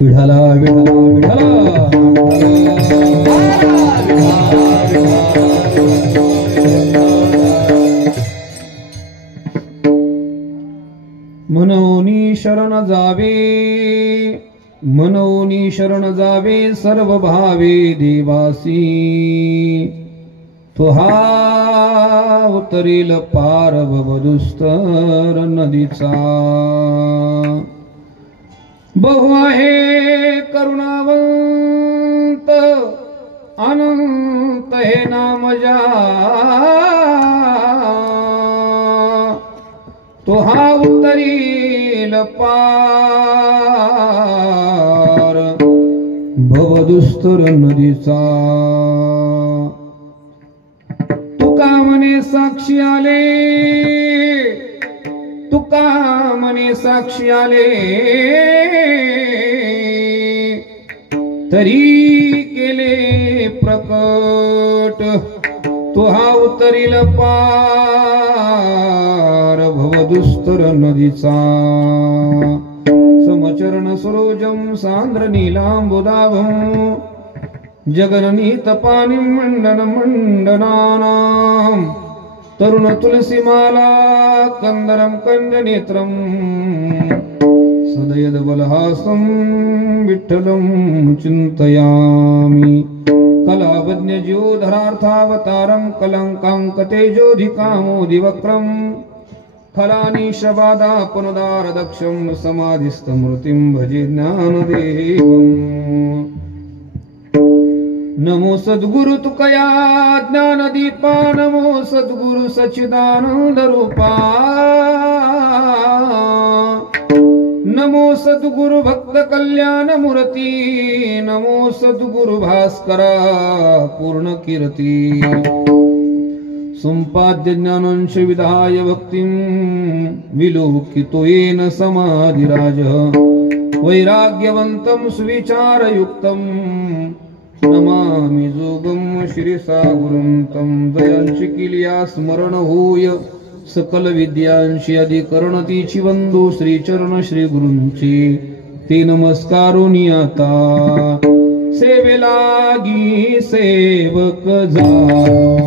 विठला विठला विठला मनोनी शरण जावे, मनोनी शरण जावे सर्व भावे देवासी, तो हा उतरील पार भवदुस्तर नदीचा। बहु आहे करुणावंत अनंत हे नाम जा, तो हा उतरील पार भवदुस्तर नदीचा। तुका म्हणे साक्षी आले, तुका म्हणे साक्षी आले, तरी केले प्रकट, तो हा उतरील पार भवदुस्तर नदीचा। समचरण सरोजम सांद्र नीलांबुदाभं, जगननीत पाणी मंडन मंडनानां, तरुण तुलसीमाला कंदरम कंजनेत्रम, सदयद बलहासं विठ्ठलं चिंतयामि। कलावज्ञ ज्योधरार्थावतारं कलंकांकतेजोधिकामोदिवक्रं, फलानीशबाधापनुदारदक्षं समाधिस्थमूर्तिं भजे ज्ञानदेवम्। नमो सद्गुरु तुकया ज्ञानदीपा, नमो सद्गुरु सच्चिदानंद रूपा, नमो सद्गुरु भक्त कल्याण मूर्ती, नमो सद्गुरु भास्करा पूर्ण कीर्ती। संपाद्य ज्ञानांश विधाय भक्तिं, विलोकितो येन समाधिराज, वैराग्यवन्तं सुविचारयुक्तं, नमामि जोगं श्रीसागुरुं तं। दयांची किलिया स्मरण होय सकल विद्यांशी अधिकरणतीची वंदो श्रीचरण श्री गुरूंची, ते नमस्कारोनी आता सेवेलागी सेवक झालो,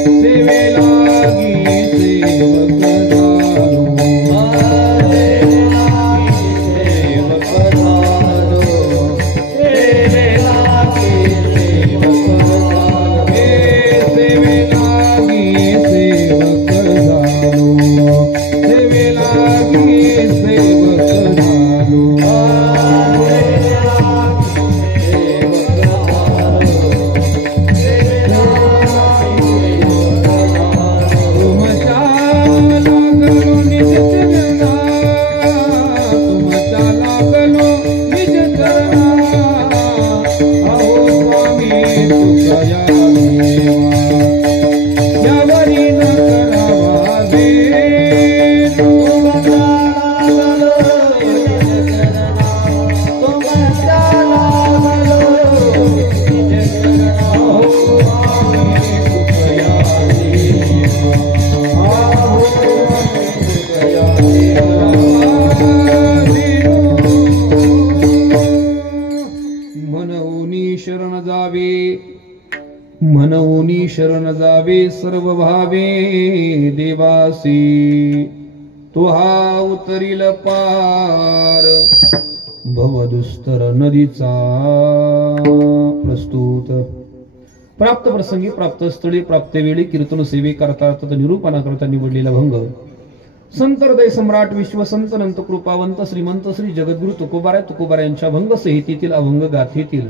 सेवेलागी सेवक झालो, मनवोनी शरण जावे सर्व भावे देवासी तो हा उतरील पार भवदुस्तर नदीचा. प्रस्तुत. प्राप्त प्रसंगी प्राप्त स्थळी प्राप्त वेळी कीर्तन सेवे करता तथा निरूपणा करता निवडलेला भंग संत हृदय सम्राट विश्वसंत नंत कृपावंत श्रीमंत श्री जगद्गुरु तुकोबाराय यांच्या भंग संहितेतील अभंग गाथेतील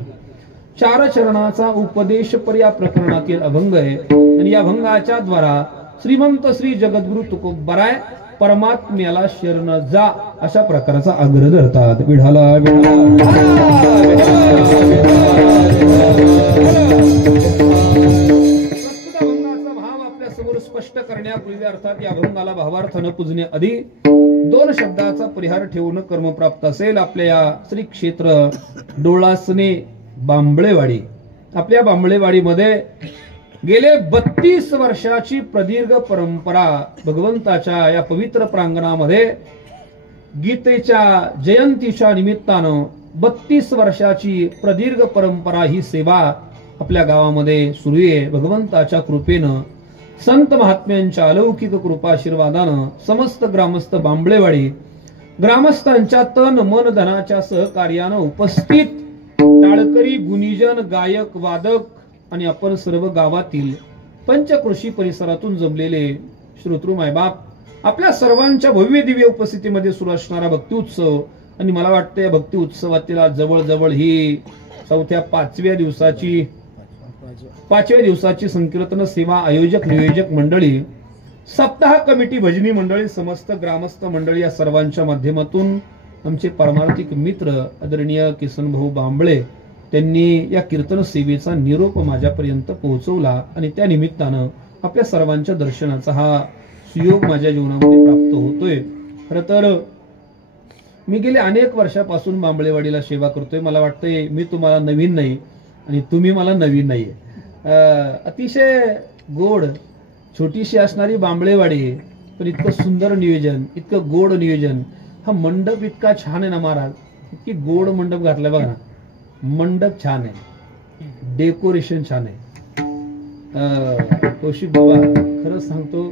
4 चरणाचा उपदेश पर या प्रकरणातील अभंग आहे. आणि या भंगाच्या द्वारा श्रीमंत श्री जगद्गुरु तुकोबाराय परमात्म्याला शरण जा अशा प्रकारचा आग्रह धरतात. विढाला अभंगाचा भाव आपल्या समोर स्पष्ट करण्यापूर्वी अर्थात या अभंगाला भावार्थ न पुजणे आधी 2 शब्दाचा परिहार ठेवून कर्म प्राप्त असेल. आपल्या या श्री क्षेत्र डोळासने बांबळेवाडी, आपल्या बांबळेवाडीमध्ये गेले 32 वर्षाची प्रदीर्घ परंपरा भगवंताच्या या पवित्र प्रांगणामध्ये गीतेच्या जयंतीच्या निमित्तानं 32 वर्षाची प्रदीर्घ परंपरा ही सेवा आपल्या गावामध्ये सुरू आहे. भगवंताच्या कृपेनं संत महात्म्यांच्या अलौकिक कृपाशीर्वादानं समस्त ग्रामस्थ बांबळेवाडी ग्रामस्थांच्या तन मन धनाच्या सहकार्यानं उपस्थित टाळकरी गुणीजन गायक वादक आणि आपण सर्व गावातील पंचकृषी परिसरातून जमलेले श्रोतृ मायबाप आपल्या सर्वांच्या भव्य दिव्य उपस्थितीमध्ये सुरू असणारा भक्ती उत्सव. आणि मला वाटतं या भक्ती उत्सवातील जवळजवळ ही 5व्या दिवसाची संकीर्तन सेवा आयोजक नियोजक मंडळी, सप्ताह कमिटी, भजनी मंडळी, समस्त ग्रामस्थ मंडळी या सर्वांच्या माध्यमातून आमचे परमार्थिक मित्र आदरणीय किसन भाऊ बांबळे त्यांनी या कीर्तन सेवेचा निरोप माझ्यापर्यंत पोहोचवला. आणि त्या निमित्तानं आपल्या सर्वांच्या दर्शनाचा हा सुयोग माझ्या जीवनामध्ये प्राप्त होतोय. खरं तर मी गेले अनेक वर्षापासून बांबळेवाडीला सेवा करतोय. मला वाटतंय मी तुम्हाला नवीन नाही आणि तुम्ही मला नवीन नाहीये. अतिशय गोड छोटीशी असणारी बांबळेवाडी, पण इतकं सुंदर नियोजन, इतकं गोड नियोजन. हा मंडप इतका छान आहे ना महाराज, इतकी गोड मंडप घातलाय बघा ना. मंडप छान आहे, डेकोरेशन छान आहे. कौशिक बाबा खरंच सांगतो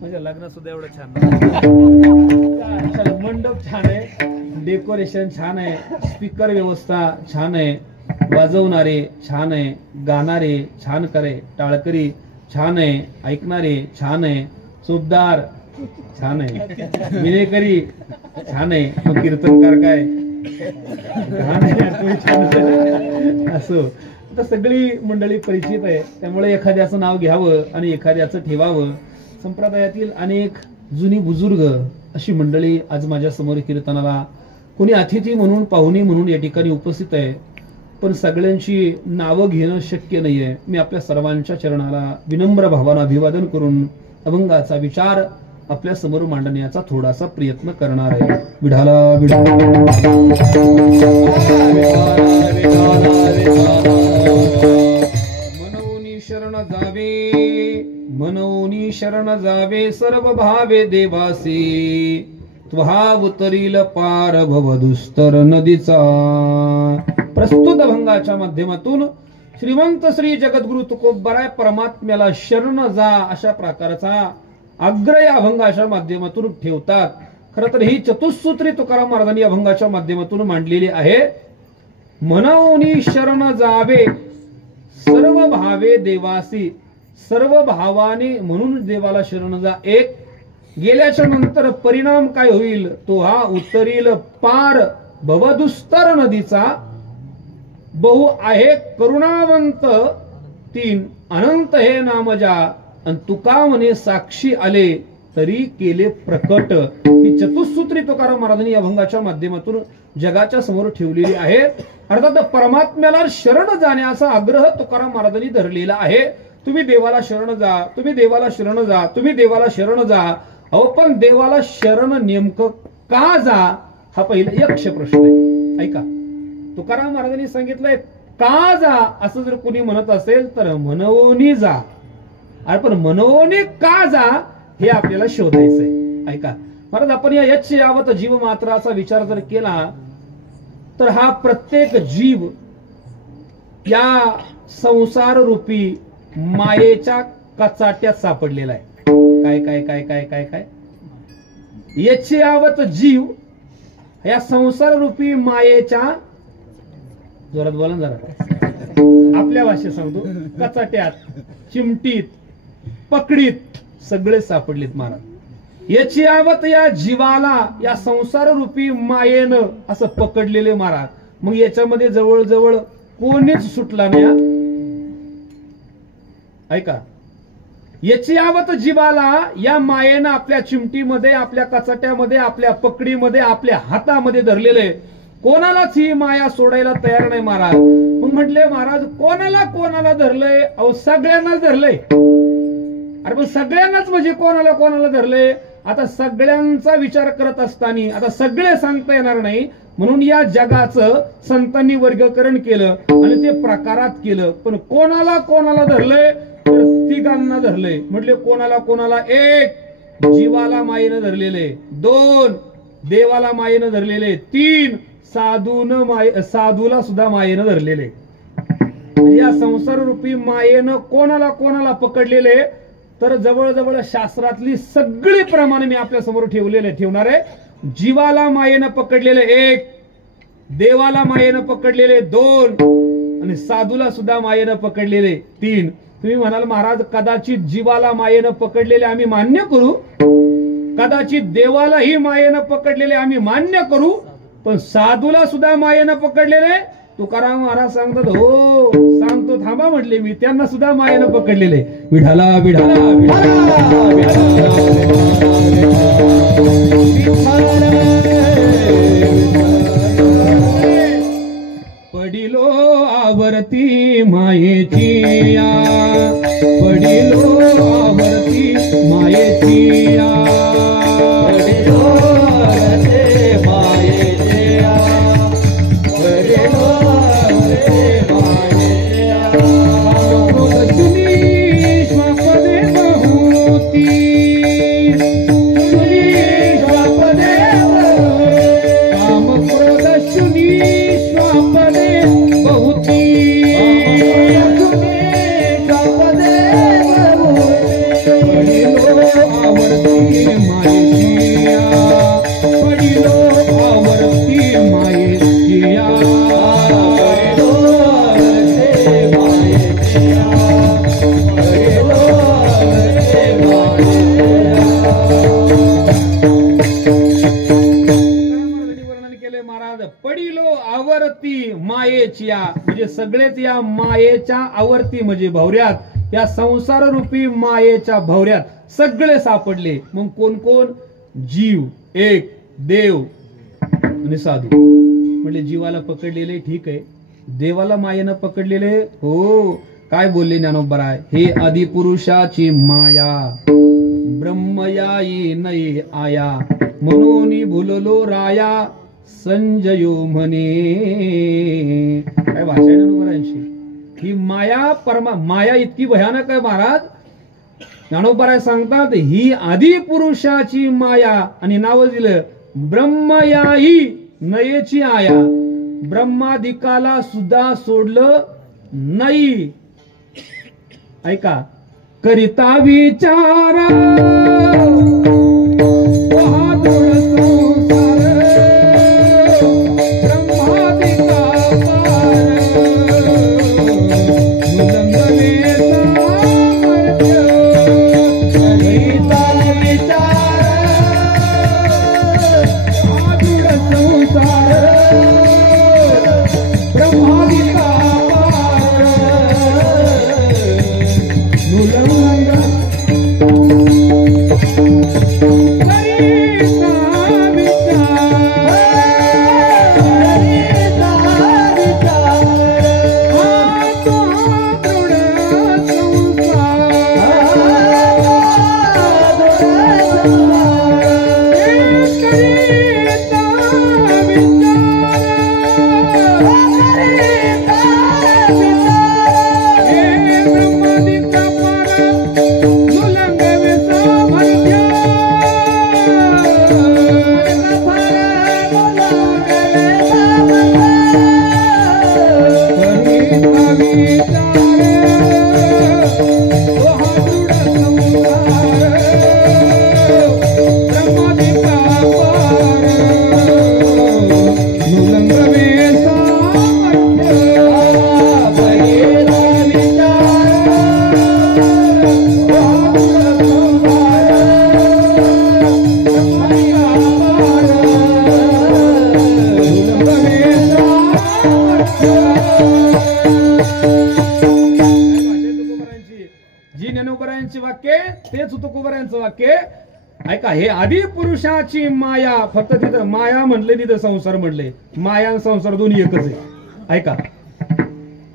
माझ्या लग्नात सुद्धा एवढं छान मंडप छान आहे, डेकोरेशन छान आहे, स्पीकर व्यवस्था छान आहे, वाजवणारे छान आहे, गाणारे छान करे, टाळकरी छान आहे, ऐकणारे छान आहे, चोपदार छान आहे, विनेकरी छान आहे, मग कीर्तनकार काय असो. आता सगळी मंडळी परिचित आहे, त्यामुळे एखाद्याचं नाव घ्यावं आणि एखाद्याचं ठेवावं. संप्रदायातील अनेक जुनी बुजुर्ग अशी मंडळी आज माझ्या समोर कीर्तनाला कोणी अतिथी म्हणून पाहुणी म्हणून या ठिकाणी उपस्थित आहे. पण सगळ्यांची नावं घेणं शक्य नाहीये. मी आपल्या सर्वांच्या चरणाला विनम्र भावानं अभिवादन करून अभंगाचा विचार आपल्या समोर मांडण्याचा थोडासा प्रयत्न करणार आहे. विढाला मनवोनी शरण जावे, मनवोनी शरण जावे सर्व भावे देवासी त्वहा उतरील पार भवदुस्तर नदीचा. प्रस्तुत अभंगाच्या माध्यमातून श्रीमंत श्री जगद्गुरु तुकोबाराय परमात्म्याला शरण जा अशा प्रकारचा आग्रह या अभंगाच्या माध्यमातून ठेवतात. खरं तर ही चतुसूत्री तुकाराम महाराजांनी अभंगाच्या माध्यमातून मांडलेली आहे. मनवोनी शरण जावे सर्व भावे देवासी, सर्व भावाने म्हणून देवाला शरण जा. एक गेल्याच्या नंतर परिणाम काय होईल, तो हा उतरील पार भवदुस्तर नदीचा. बहु आहे करुणावंत 3 अनंत हे नामजा, आणि तुका म्हणे साक्षी आले तरी केले प्रकट. ही चतुसूत्री तुकाराम महाराजांनी अभंगाच्या माध्यमातून जगाच्या समोर ठेवलेली आहे. अर्थात परमात्म्याला शरण जाण्याचा आग्रह तुकाराम महाराजांनी धरलेला आहे. तुम्ही देवाला शरण जा, तुम्ही देवाला शरण जा, तुम्ही देवाला शरण जा. अहो पण देवाला शरण नेमकं का जा हा पहिला यक्ष प्रश्न आहे. ऐका, तुकाराम महाराजांनी सांगितलंय का जा असं जर कोणी म्हणत असेल तर मनवोनी जा. अरे पण मनवोनी का जा हे आपल्याला शोधायचंय. ऐका महाराज, आपण या यच्छ यावत जीव मात्राचा विचार जर केला तर हा प्रत्येक जीव या संसार रूपी मायेच्या कचाट्यात सापडलेला आहे. काय काय काय काय काय काय याचे आवत जीव या संसार रूपी मायेच्या, जोरात बोला ना जरा, आपल्या भाषेत सांगतो, कचाट्यात, चिमटीत, पकडीत सगळे सापडलेत महाराज. याची आवत या जीवाला या संसार रूपी मायेनं असं पकडलेले महाराज. मग याच्यामध्ये जवळजवळ कोणीच सुटला नाही. ऐका, याची आवत जीवाला या मायेनं आपल्या चिमटीमध्ये, आपल्या कचाट्यामध्ये, आपल्या पकडीमध्ये, आपल्या हातामध्ये धरलेले. कोणालाच ही माया सोडायला तयार नाही महाराज. मग म्हटले महाराज कोणाला कोणाला धरलंय? अहो सगळ्यांनाच धरलंय. अरे पण सगळ्यांनाच म्हणजे कोणाला कोणाला धरलंय? आता सगळ्यांचा विचार करत असताना आता सगळे सांगता येणार नाही, म्हणून या जगाचं संतांनी वर्गीकरण केलं आणि ते प्रकारात केलं. पण कोणाला कोणाला धरलंय? तर तिघांना धरलंय. म्हटले कोणाला कोणाला? एक, जीवाला मायेनं धरलेले. दोन, देवाला मायेनं धरलेले. तीन, साधूला सुद्धा मायेनं धरलेले. या संसार रूपी मायेनं कोणाला कोणाला पकडलेले? तर जवळजवळ शास्त्रातली सगळी प्रमाणे मी आपल्या समोर ठेवणार आहे. जीवाला मायेनं पकडलेले एक, देवाला मायेनं पकडलेले दोन, आणि साधूला सुद्धा मायेनं पकडलेले तीन. तुम्ही म्हणाल महाराज कदाचित जीवाला मायेनं पकडलेले आम्ही मान्य करू, कदाचित देवालाही मायेनं पकडलेले आम्ही मान्य करू, पण साधूला सुद्धा मायेनं पकडलेले? तुकाराम महाराज सांगतात हो सांगतो, थांबा म्हटले मी, त्यांना सुद्धा मायेनं पकडलेले. विठाला विठाला पडिलो आवर्ती मायेची, पडिलो आवर्ती मायेची, म्हणजे सगळेच या मायेच्या आवर्ती म्हणजे भवऱ्यात, या संसार रूपी मायेच्या भवऱ्यात सगळे सापडले. मग कोण कोण? जीव एक, देव आणि साधू. म्हणजे जीवाला पकडलेले ठीक आहे, देवाला मायेनं पकडलेले हो. काय बोलले ज्ञानोबराय? हे आदिपुरुषाची माया ब्रह्मयाई नये आया, म्हणून भुललो राया संजयो म्हणे. काय भाषा आहे ज्ञानोबरायांची? ही माया माया इतकी भयानक आहे महाराज. ज्ञानोबराय सांगतात ही आदी पुरुषाची माया, आणि नाव दिलं ब्रह्मयाई नयेची आया. ब्रह्मादिकाला सुद्धा सोडलं नाही. ऐका, करिता विचार Thank you. वाक्य तेच तुकोबर यांचं वाक्य ऐका. हे आधी पुरुषाची माया, फक्त तिथं माया म्हणले तिथं संसार म्हणले, माया आणि संसार दोन्ही एकच आहे. ऐका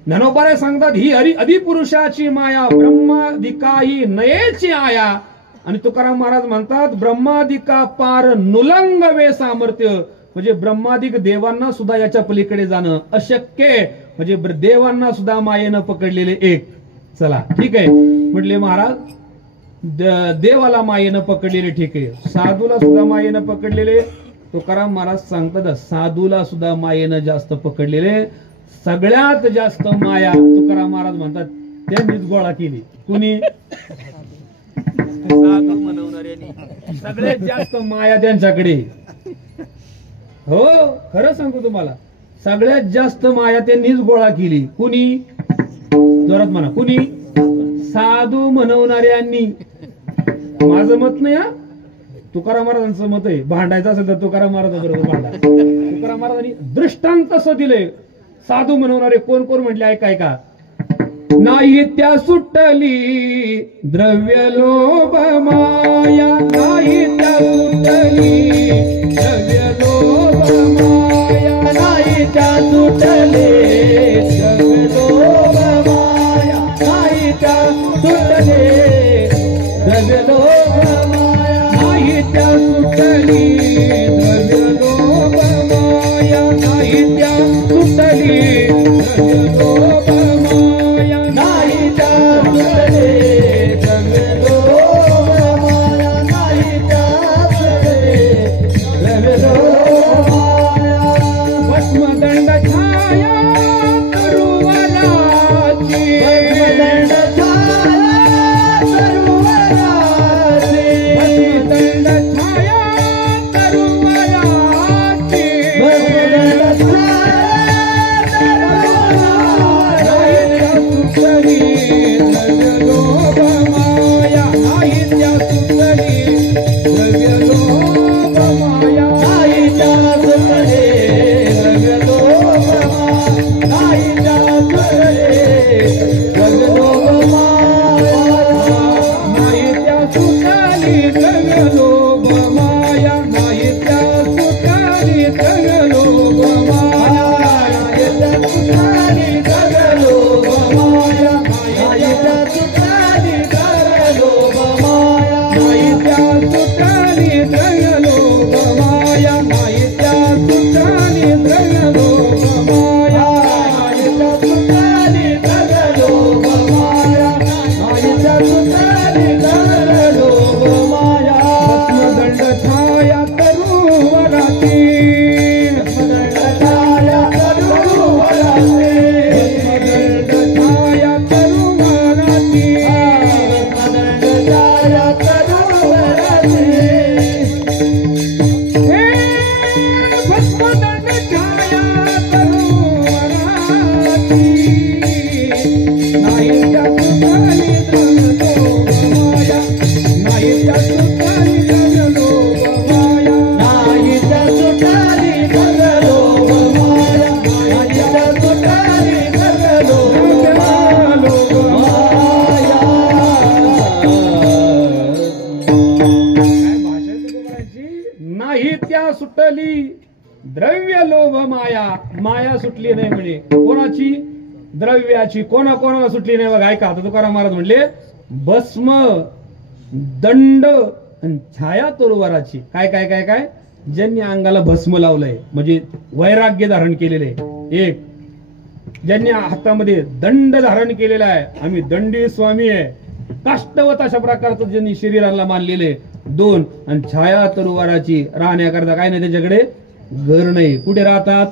ज्ञानोबा सांगतात ही आधी पुरुषाची माया ब्रह्मादिकाही नयेची आया. आणि तुकाराम महाराज म्हणतात ब्रह्मादिका पार नुलंग वे सामर्थ्य, म्हणजे ब्रह्मादिक देवांना सुद्धा याच्या पलीकडे जाणं अशक्य, म्हणजे देवांना सुद्धा मायेनं पकडलेले एक. चला ठीक आहे म्हटले महाराज, देवाला मायेनं पकडलेले ठीक आहे, साधूला सुद्धा मायेनं पकडलेले. तुकाराम महाराज सांगतात साधूला सुद्धा मायेनं जास्त पकडलेले. सगळ्यात जास्त माया तुकाराम महाराज म्हणतात त्यांनीच गोळा केली. कुणी? साधू म्हणवणाऱ्यांनी. सगळ्यात जास्त माया त्यांच्याकडे. हो खरं सांगतो तुम्हाला, सगळ्यात जास्त माया त्यांनीच गोळा केली. कुणी? जोरात म्हणा. कुणी? साधू म्हणवणाऱ्यांनी. माझं मत नाही हा, तुकाराम महाराजांचं मत आहे. भांडायचं असेल तर तुकाराम महाराजांबरोबर भांडा. तुकाराम महाराजांनी दृष्टांत असं दिले. साधू म्हणवणारे कोण कोण म्हटले ऐका ऐका. नाही त्या सुटली द्रव्य लोभ माया, नाही त्या सुटली द्रव्य लोभ माया, नाही त्या सुटले द्रव्य लोभ माया, नाही त्या सुटले द्रव्य लोभ माया, नाही त्या सुटली द्रव्य लोभ माया, नाही त्या सुटली द्रव्य लोभ माया, नाही त्या सुटले द्रव्य लोभ माया, नाही त्या सुटले द्रव्य लोभ माया. भस्मदंड छाया तरुवराची, भस्मदंड छाया तरुवराची, भस्मदंड छाया तरुवराची, भस्मदंड सुटली द्रव्य लोभ माया. माया सुटली नाही म्हणे कोणाची? द्रव्याची. कोणाला सुटली नाही बघा ऐका. आता तुकाराम महाराज म्हणले भस्म दंड छाया तरुवाराची. काय काय काय काय ज्यांनी अंगाला भस्म लावलंय म्हणजे वैराग्य धारण केलेले. एक ज्यांनी हातामध्ये दंड धारण केलेला आहे, आम्ही दंडी स्वामी आहे, काष्टवत अशा प्रकारचं ज्यांनी शरीराला मानलेले. दोन आणि छाया तरुवाराची. राहण्याकरता काय नाही त्यांच्याकडे घर नाही. कुठे राहतात?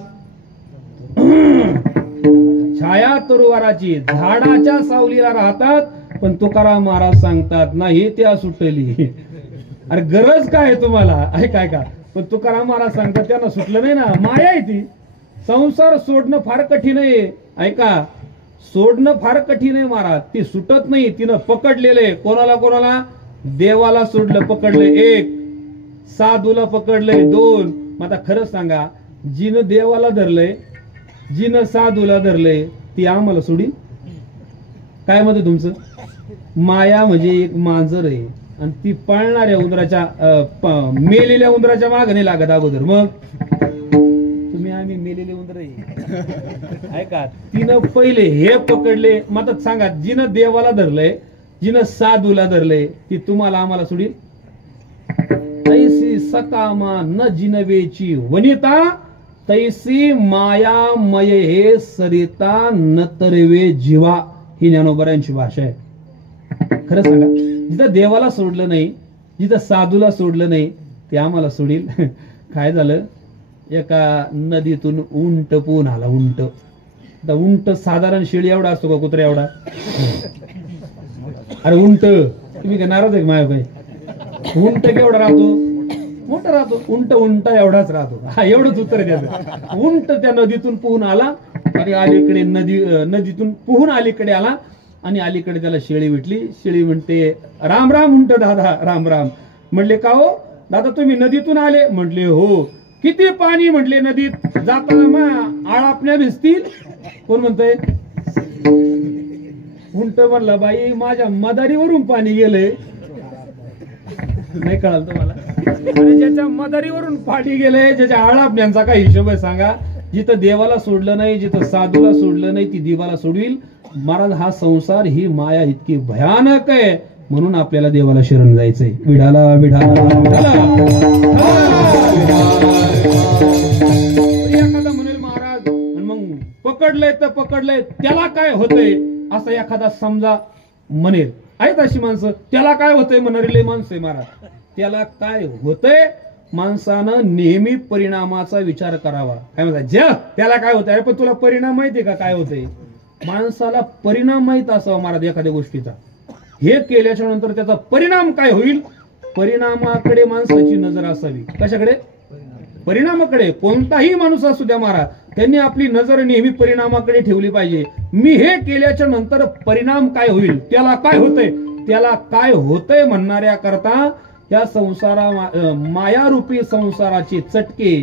छाया तरुवाराची. झाडाच्या सावलीला राहतात. पण तुकाराम महाराज सांगतात नाही त्या सुटली. अरे गरज काय आहे तुम्हाला? ऐका ऐका. पण तुकाराम महाराज सांगतात त्यांना सुटलं नाही ना. माया आहे ती. संसार सोडणं फार कठीण आहे. ऐका सोडणं फार कठीण आहे महाराज. ती सुटत नाही. तिनं पकडलेले. कोणाला? देवाला सोडलं पकडलं एक, साधूला पकडलंय दोन. मग आता खरंच सांगा जिनं देवाला धरलंय, जिनं साधूला धरलंय ती आम्हाला सोडी? काय मत तुमचं? माया म्हणजे एक मांजर आहे आणि ती पळणाऱ्या उंदराच्या मेलेल्या उंदराच्या मागे नाही लागत अगोदर. मग तुम्ही आम्ही मेलेले उंदर आहे ऐका. तिनं पहिले हे पकडले. मग आता सांगा, जिनं देवाला धरलंय, जिनं साधूला धरलंय, ती तुम्हाला आम्हाला सोडील? तैसी सकामा न जिनवेची वनिता, तैसी मायामय हे सरिता न तरवे जीवा. ही ज्ञानोबरांची भाषा आहे. खरं सांगा, जिथं देवाला सोडलं नाही, जिथं साधूला सोडलं नाही, ते आम्हाला सोडील? काय झालं, एका नदीतून उंट पोहून आला. उंट, आता उंट साधारण शेळी एवढा असतो का कुत्रा एवढा? अरे उंट, तुम्ही काय नाराज आहे माझ्या काही? उंट केवढा राहतो? मोठा राहतो. उंट उंटा एवढाच राहतो. हा, एवढंच उत्तर द्यायचं. उंट त्या नदीतून पोहून आला आणि अलीकडे नदीतून पोहून अलीकडे आला आणि अलीकडे त्याला शेळी भेटली. शेळी म्हणते, राम राम उंट दादा, राम राम. म्हणले, का हो दादा तुम्ही नदीतून आले? म्हटले, हो. किती पाणी? म्हटले, नदीत जाताना मग आळापण्या भिजतील. कोण म्हणतंय? उंट म्हणला, बाई माझ्या मदारीवरून पाणी गेलंय. नाही कळाल तुम्हाला? आणि ज्याच्या मदारीवरून पाणी गेलंय, ज्याच्या आळापण्यांचा काय हिशोब आहे सांगा? जिथं देवाला सोडलं नाही, जिथं साधूला सोडलं नाही, ती देवाला सोडविल. महाराज, हा संसार ही माया इतकी भयानक आहे, म्हणून आपल्याला देवाला शरण जायचंय. विडाला विडाला विडाला. एखादा म्हणेल महाराज, आणि मग पकडलंय तर पकडलंय, त्याला काय होतंय असं एखादा समजा म्हणेल. आहेत अशी माणसं, त्याला काय होतंय म्हणणारी माणसं आहे महाराज. त्याला काय होतंय, माणसानं नेहमी परिणामाचा विचार करावा. काय म्हणतात, जग त्याला काय होतंय? पण तुला परिणाम माहितीये का काय होतंय? माणसाला परिणाम माहित असावा महाराज एखाद्या गोष्टीचा. हे केल्याच्या नंतर त्याचा परिणाम काय होईल, परिणामाकडे माणसाची नजर असावी. कशाकडे? परिणामाकडे. कोणताही माणूस असू द्या महाराज, त्यांनी आपली नजर नेहमी परिणामाकडे ठेवली पाहिजे. मी हे केल्याच्या नंतर परिणाम काय होईल, त्याला काय होतंय, त्याला काय होतंय म्हणणाऱ्या करता या मायारूपी संसाराचे चटके,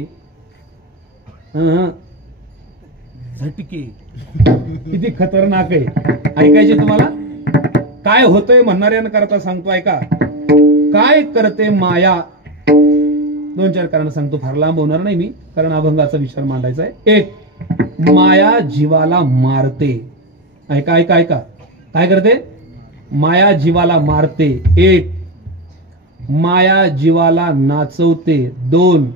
झटके किती खतरनाक आहे. ऐकायचे तुम्हाला? काय होतंय म्हणणाऱ्यांकरता सांगतो, ऐका. काय करते माया? 2-4 कारण सांगतो, फार लांब होणार नाही मी, कारण अभंगाचा विचार मांडायचा आहे. 1, माया जीवाला मारते. ऐका ऐका ऐका. काय करते? माया जीवाला मारते. 1, माया जीवाला नाचवते. 2,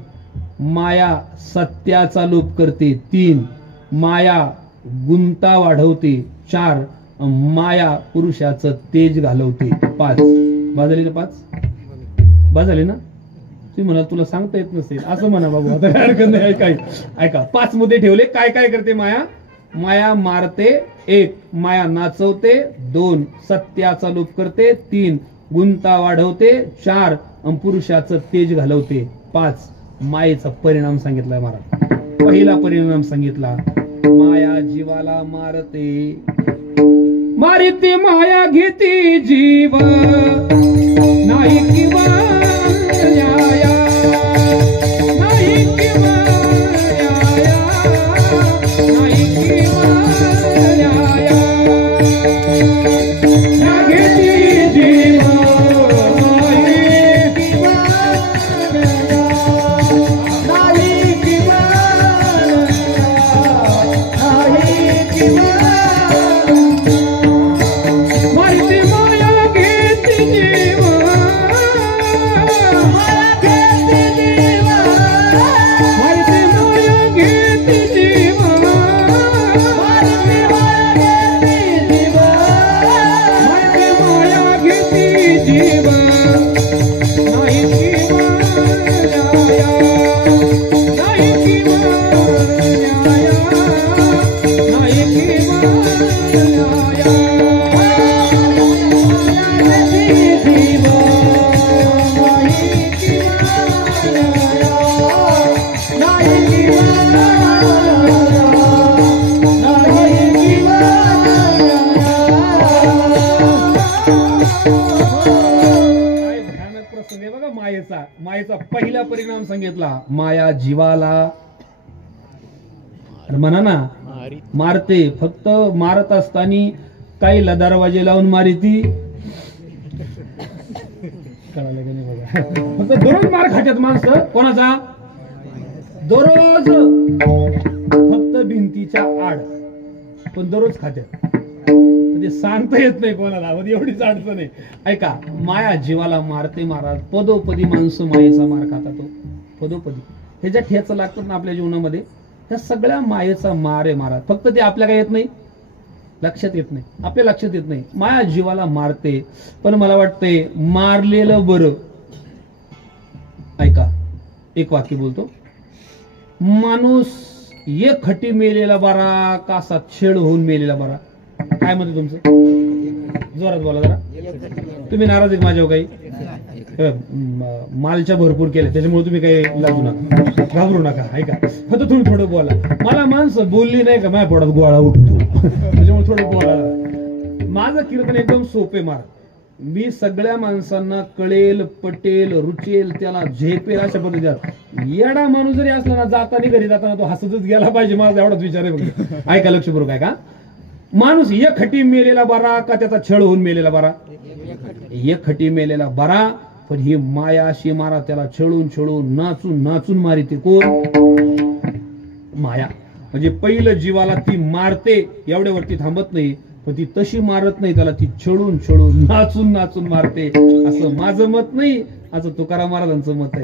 माया सत्याचा लोप करते. 3, माया गुंता वाढवते. 4, माया पुरुषाचं तेज घालवते. 5 बाजली ना? 5 बाजले ना? तुम्ही म्हणा तुला सांगता येत नसेल असं म्हणा बाबू, आता काय हरकत नाही. ऐका ऐका, 5 मुद्दे ठेवले. काय काय करते माया? माया मारते. 1, माया नाचवते. 2, सत्याचा लोप करते. 3, गुंता वाढवते. 4, पुरुषाचं तेज घालवते. 5, मायेचा परिणाम सांगितलाय महाराज. पहिला परिणाम सांगितला, माया जीवाला मारते. मारिते माया घेते जीव, नाही किंवा न्याया, नाही किंवा न्याया, नाही किंवा न्याया. घेते जीव, नाही किंवा न्याया, नाही किंवा नाही किंवा. मायेचा पहिला परिणाम सांगितला, माया जीवाला म्हणा ना मारते. फक्त मारत असताना काहीला दरवाजे लावून मारिती, कळालं की नाही बघा. फक्त दररोज मार खात्यात माणसं कोणाचा, दररोज फक्त भिंतीच्या आड, पण दररोज खात्यात. म्हणजे सांगता येत नाही कोणाला, म्हणजे एवढीच अडचण आहे. ऐका, माया जीवाला मारते महाराज. पदोपदी माणसं मायेचा मार खातात. पदोपदी हे ज्या ठेच लागतात ना आपल्या जीवनामध्ये, त्या सगळ्या मायेचा मार आहे महाराज. फक्त ते आपल्या काय येत नाही, लक्षात येत नाही, आपल्या लक्षात येत नाही. माया जीवाला मारते, पण मला वाटतंय मारलेलं बरं. ऐका, एक वाक्य बोलतो. माणूस एक खटी मेलेला बरा का असा छेड होऊन मेलेला बरा? काय म्हणते तुमचं? जोरात बोला जरा. तुम्ही नाराज आहे माझ्यावर काही? मालच्या भरपूर केल्या त्याच्यामुळे तुम्ही काही लागू नका, घाबरू नका. ऐका, फक्त तुम्ही थोडं बोला. मला माणसं बोलली नाही का माझ्या पोटात गोळा उठतो, त्याच्यामुळे थोडं बोला. माझं कीर्तन एकदम सोपे मार. मी सगळ्या माणसांना कळेल, पटेल, रुचेल, त्याला झेपेल अशा पद्धतीत. येडा माणूस जरी असला ना, जाताना घरी जाताना तो हसतच गेला पाहिजे, माझा एवढाच विचार आहे बघ. ऐका, लक्षपूर्वक ऐका. माणूस एक खटी मेलेला बरा का त्याचा छळ होऊन मेलेला बरा? एक खटी मेलेला बरा. पण ही माया अशी मारा, त्याला छळून छळून नाचून नाचून मारिते. कोण? माया. म्हणजे पहिलं जीवाला ती मारते, एवढ्यावरती थांबत नाही, पण ती तशी मारत नाही, त्याला ती छळून छळून नाचून नाचून मारते. असं माझं मत नाही, असं तुकाराम महाराजांचं मत आहे.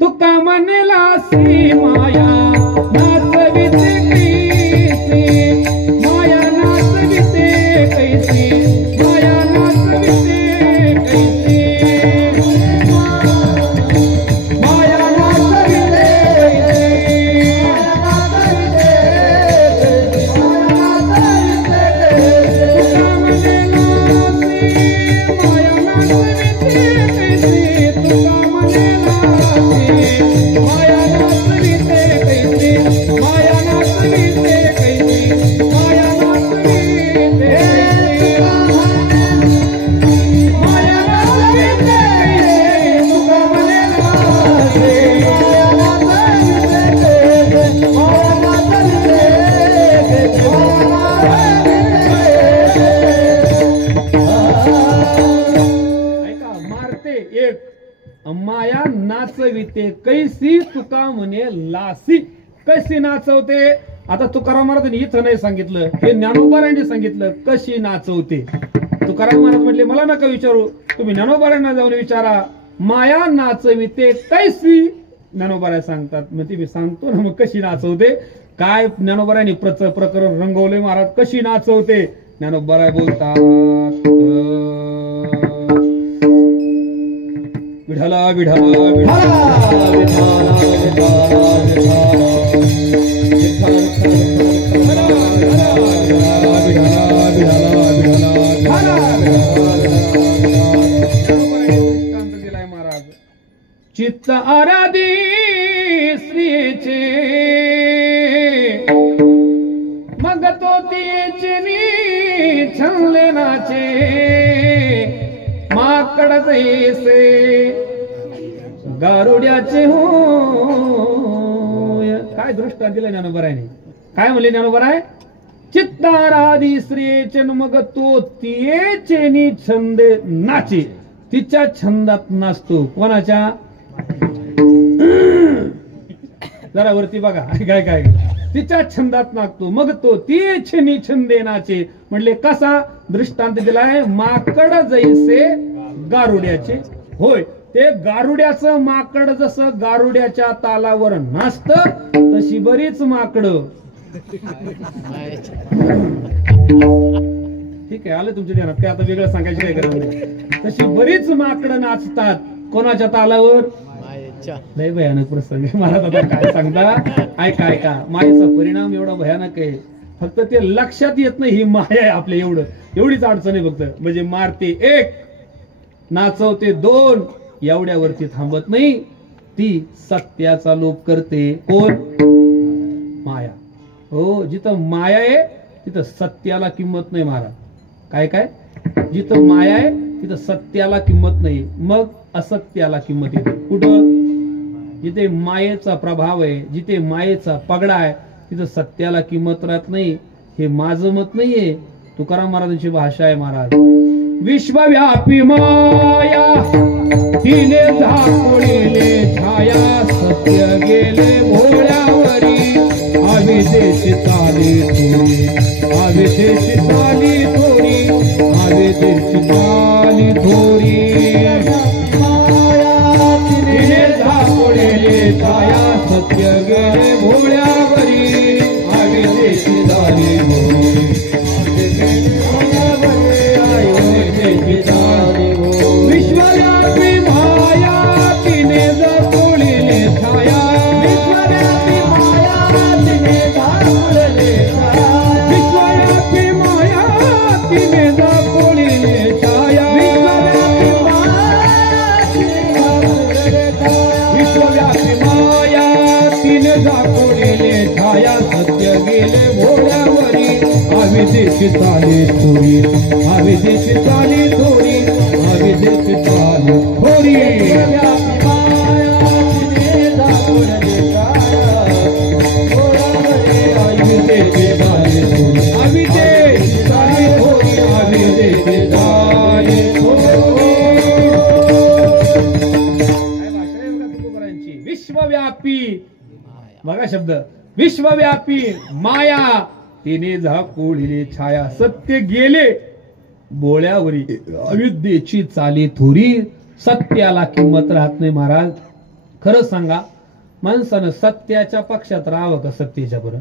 तुका म्हणेला सी माया नाचविते कैसी, माया नाचविते कैसी, माया नाचविते कैसी, माया नाचविते माया नाचविते कैसी, तुका म्हणे लासी. कशी नाचवते? आता तुकाराम महाराजांनी इथं नाही सांगितलं, हे ज्ञानोबारांनी सांगितलं कशी नाचवते. तुकाराम महाराज म्हटले मला नका विचारू, तुम्ही ज्ञानोबारांना जाऊन विचारा. माया नाचविते कैसी, ज्ञानोबारा सांगतात. मग ती मी सांगतो ना, मग कशी नाचवते. काय ज्ञानोबारांनी प्रकरण रंगवले महाराज, कशी नाचवते. ज्ञानोबारा बोलतात, विठाला विठाला विठाला विठाला दिलाय महाराज. चित्त आराधी श्रीचे मग तो तिचे छंदले नाचे, माकड जैसे गारुड्याचे हो. काय दृष्टांत दिलं ज्ञानोबारायने? काय म्हणले ज्ञानोबाराय? चित्ताराधी श्रीचे मग तो तियेचे छंद नाचे. तिच्या छंदात नाचतो. कोणाच्या? जरा वरती बघा, काय काय तिच्या छंदात नाचतो. मग तो तियेचे छंदे नाचे. म्हणले कसा? दृष्टांत दिलाय, माकड जैसे गारुड्याचे होय. ते गारुड्याचं माकड जसं गारुड्याच्या तालावर नाचत, तशी बरीच माकड. ठीक आहे, आलं तुमच्या ध्यानात, काय आता वेगळं सांगायची काय गरज नाही. तशी बरीच माकडं नाचतात. कोणाच्या तालावर? लय भयानक प्रसंग आहे. मला आता काय सांगता. ऐका ऐका, मायेचा परिणाम एवढा भयानक आहे, फक्त ते लक्षात येत नाही. ही माया आहे आपल्या, एवढीच अडचण आहे फक्त. म्हणजे मारते एक, नाचवते दोन, एवढ्यावरती थांबत नाही. ती सत्याचा लोप करते. कोण? माया. हो, जिथं माया आहे तिथं सत्याला किंमत नाही महाराज. काय काय? जिथं माया आहे तिथं सत्याला किंमत नाही, मग असत्याला किंमत येते. कुठं? जिथे मायेचा प्रभाव आहे, जिथे मायेचा पगडा आहे, तिथं सत्याला किंमत राहत नाही. हे माझं मत नाहीये, तुकाराम महाराजांची भाषा आहे महाराज. विश्वव्यापी माया तिने झाकोळीले छाया सत्य गेले भोळ्यावरी आविदेशी चाली थोरी आविदेशी चाली थोरी आविदेशी चाली थोरी तिने झाकोळीले छाया सत्य गेले भोळ्यावरी आविदेशी चाली थोरी विश्वव्यापी माया तिने झाकोळीले छाया विश्वव्यापी माया तिने झाकोळीले छाया विश्वव्यापी माया तिने झाकोळीले छाया विश्वव्यापी माया तिने झाकोळीले छाया सत्य गेले भोळ्यावरी आविदेशी चाली थोरी आविदेशी चाली थोरी आविदेशी चाली थोरी आविदेशी चाली थोरी आविदेशी चाली थोरी आविदेशी चाली थोरी विश्वव्यापी बघा शब्द विश्वव्यापी माया तिने झाकोळीले छाया सत्य गेले बोळ्यावरी अविद्येची चाली थोरी सत्याला किंमत राहत नाही महाराज. खरं सांगा माणसानं सत्याच्या पक्षात राहावं का सत्याच्या बरं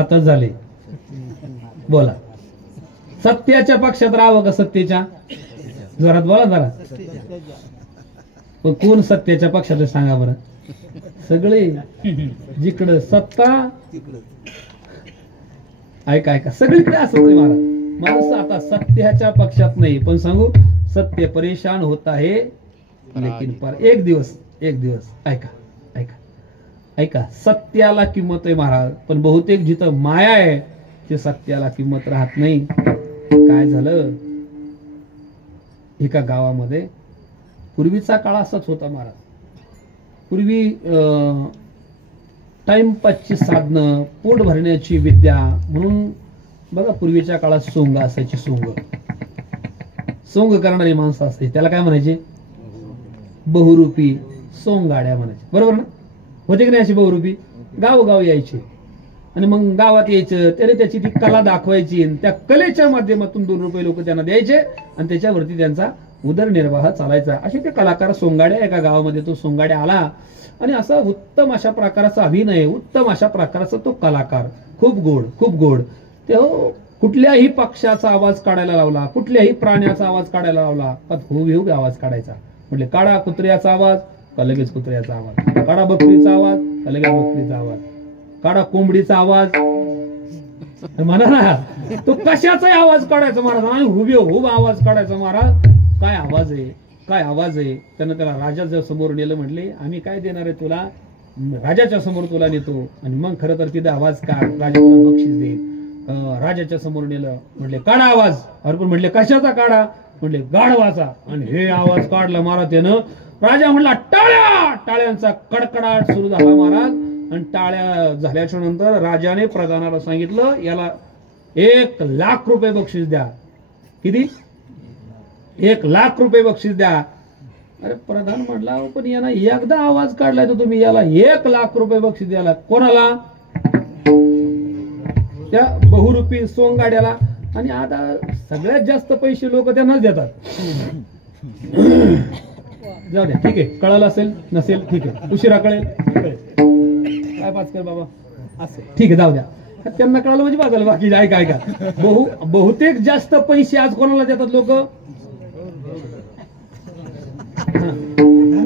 आता झाले बोला सत्याच्या पक्षात राहावं का सत्याच्या जोरात बोला जरा पण कोण सत्याच्या पक्षात सांगा बरं सगळे जिकडं सत्ता ऐका ऐका सगळीकडे असत आहे महाराज. माणसं आता सत्याच्या पक्षात नाही पण सांगू सत्य परेशान होत आहे लेकिन पर एक दिवस ऐका ऐका ऐका सत्याला किंमत आहे महाराज पण बहुतेक जिथं माया आहे ते सत्याला किंमत राहत नाही. काय झालं एका गावामध्ये पूर्वीचा काळ असाच होता महाराज. पूर्वी टाइमपासची साधनं पोट भरण्याची विद्या म्हणून बघा पूर्वीच्या काळात सोंग असायची सोंग करणारी माणसं असायची त्याला काय म्हणायचे बहुरूपी सोंगाड्या म्हणायचे बरोबर ना होते की नाही अशी बहुरूपी गावोगाव यायचे आणि मग गावात यायचं त्याने त्याची ती कला दाखवायची त्या कलेच्या माध्यमातून 2 रुपये लोक त्यांना द्यायचे आणि त्याच्यावरती त्यांचा उदरनिर्वाह चालायचा. असे ते कलाकार सोंगाड्या एका गावामध्ये तो सोंगाड्या आला आणि असा उत्तम अशा प्रकारचा अभिनय उत्तम अशा प्रकारचा तो कलाकार खूप गोड तो कुठल्याही पक्षाचा आवाज काढायला लावला कुठल्याही प्राण्याचा आवाज काढायला लावला हुबेहूब आवाज काढायचा. म्हटले काढा कुत्र्याचा आवाज का लगेच कुत्र्याचा आवाज काढा बकरीचा आवाज का लगेच बकरीचा आवाज काढा कोंबडीचा आवाज म्हणा ना तो कशाचाही आवाज काढायचा महाराज आणि हुबेहूब आवाज काढायचा महाराज. काय आवाज आहे त्यानं त्याला राजाच्या समोर नेलं. म्हटले आम्ही काय देणार आहे तुला राजाच्या समोर तुला नेतो आणि मग खरं तर तिथे आवाज काढ राजा तुला बक्षीस देईल. राजाच्या समोर नेलं म्हटले काढा आवाज अर्पण म्हटले कशाचा काढा म्हटले गाढवाचा आणि हे आवाज काढला महाराज त्यानं. राजा म्हटला टाळ्या टाळ्यांचा कडकडाट सुरू झाला महाराज आणि टाळ्या झाल्याच्या नंतर राजाने प्रधानाला सांगितलं याला 1 लाख रुपये बक्षीस द्या. किती 1 लाख रुपये बक्षीस द्या. अरे प्रधान म्हटला पण याला एकदा आवाज काढलाय तर तुम्ही याला 1 लाख रुपये बक्षीस द्याला कोणाला त्या बहुरूपी सोंगाड्याला आणि आता सगळ्यात जास्त पैसे लोक त्यांनाच देतात. जाऊ द्या ठीक आहे कळलं असेल नसेल ठीक आहे उशिरा कळेल काय पाच कर बाबा असेल ठीक आहे जाऊ द्या त्यांना कळलं म्हणजे बाजाला बाकी ऐका ऐका बहुतेक जास्त पैसे आज कोणाला देतात लोक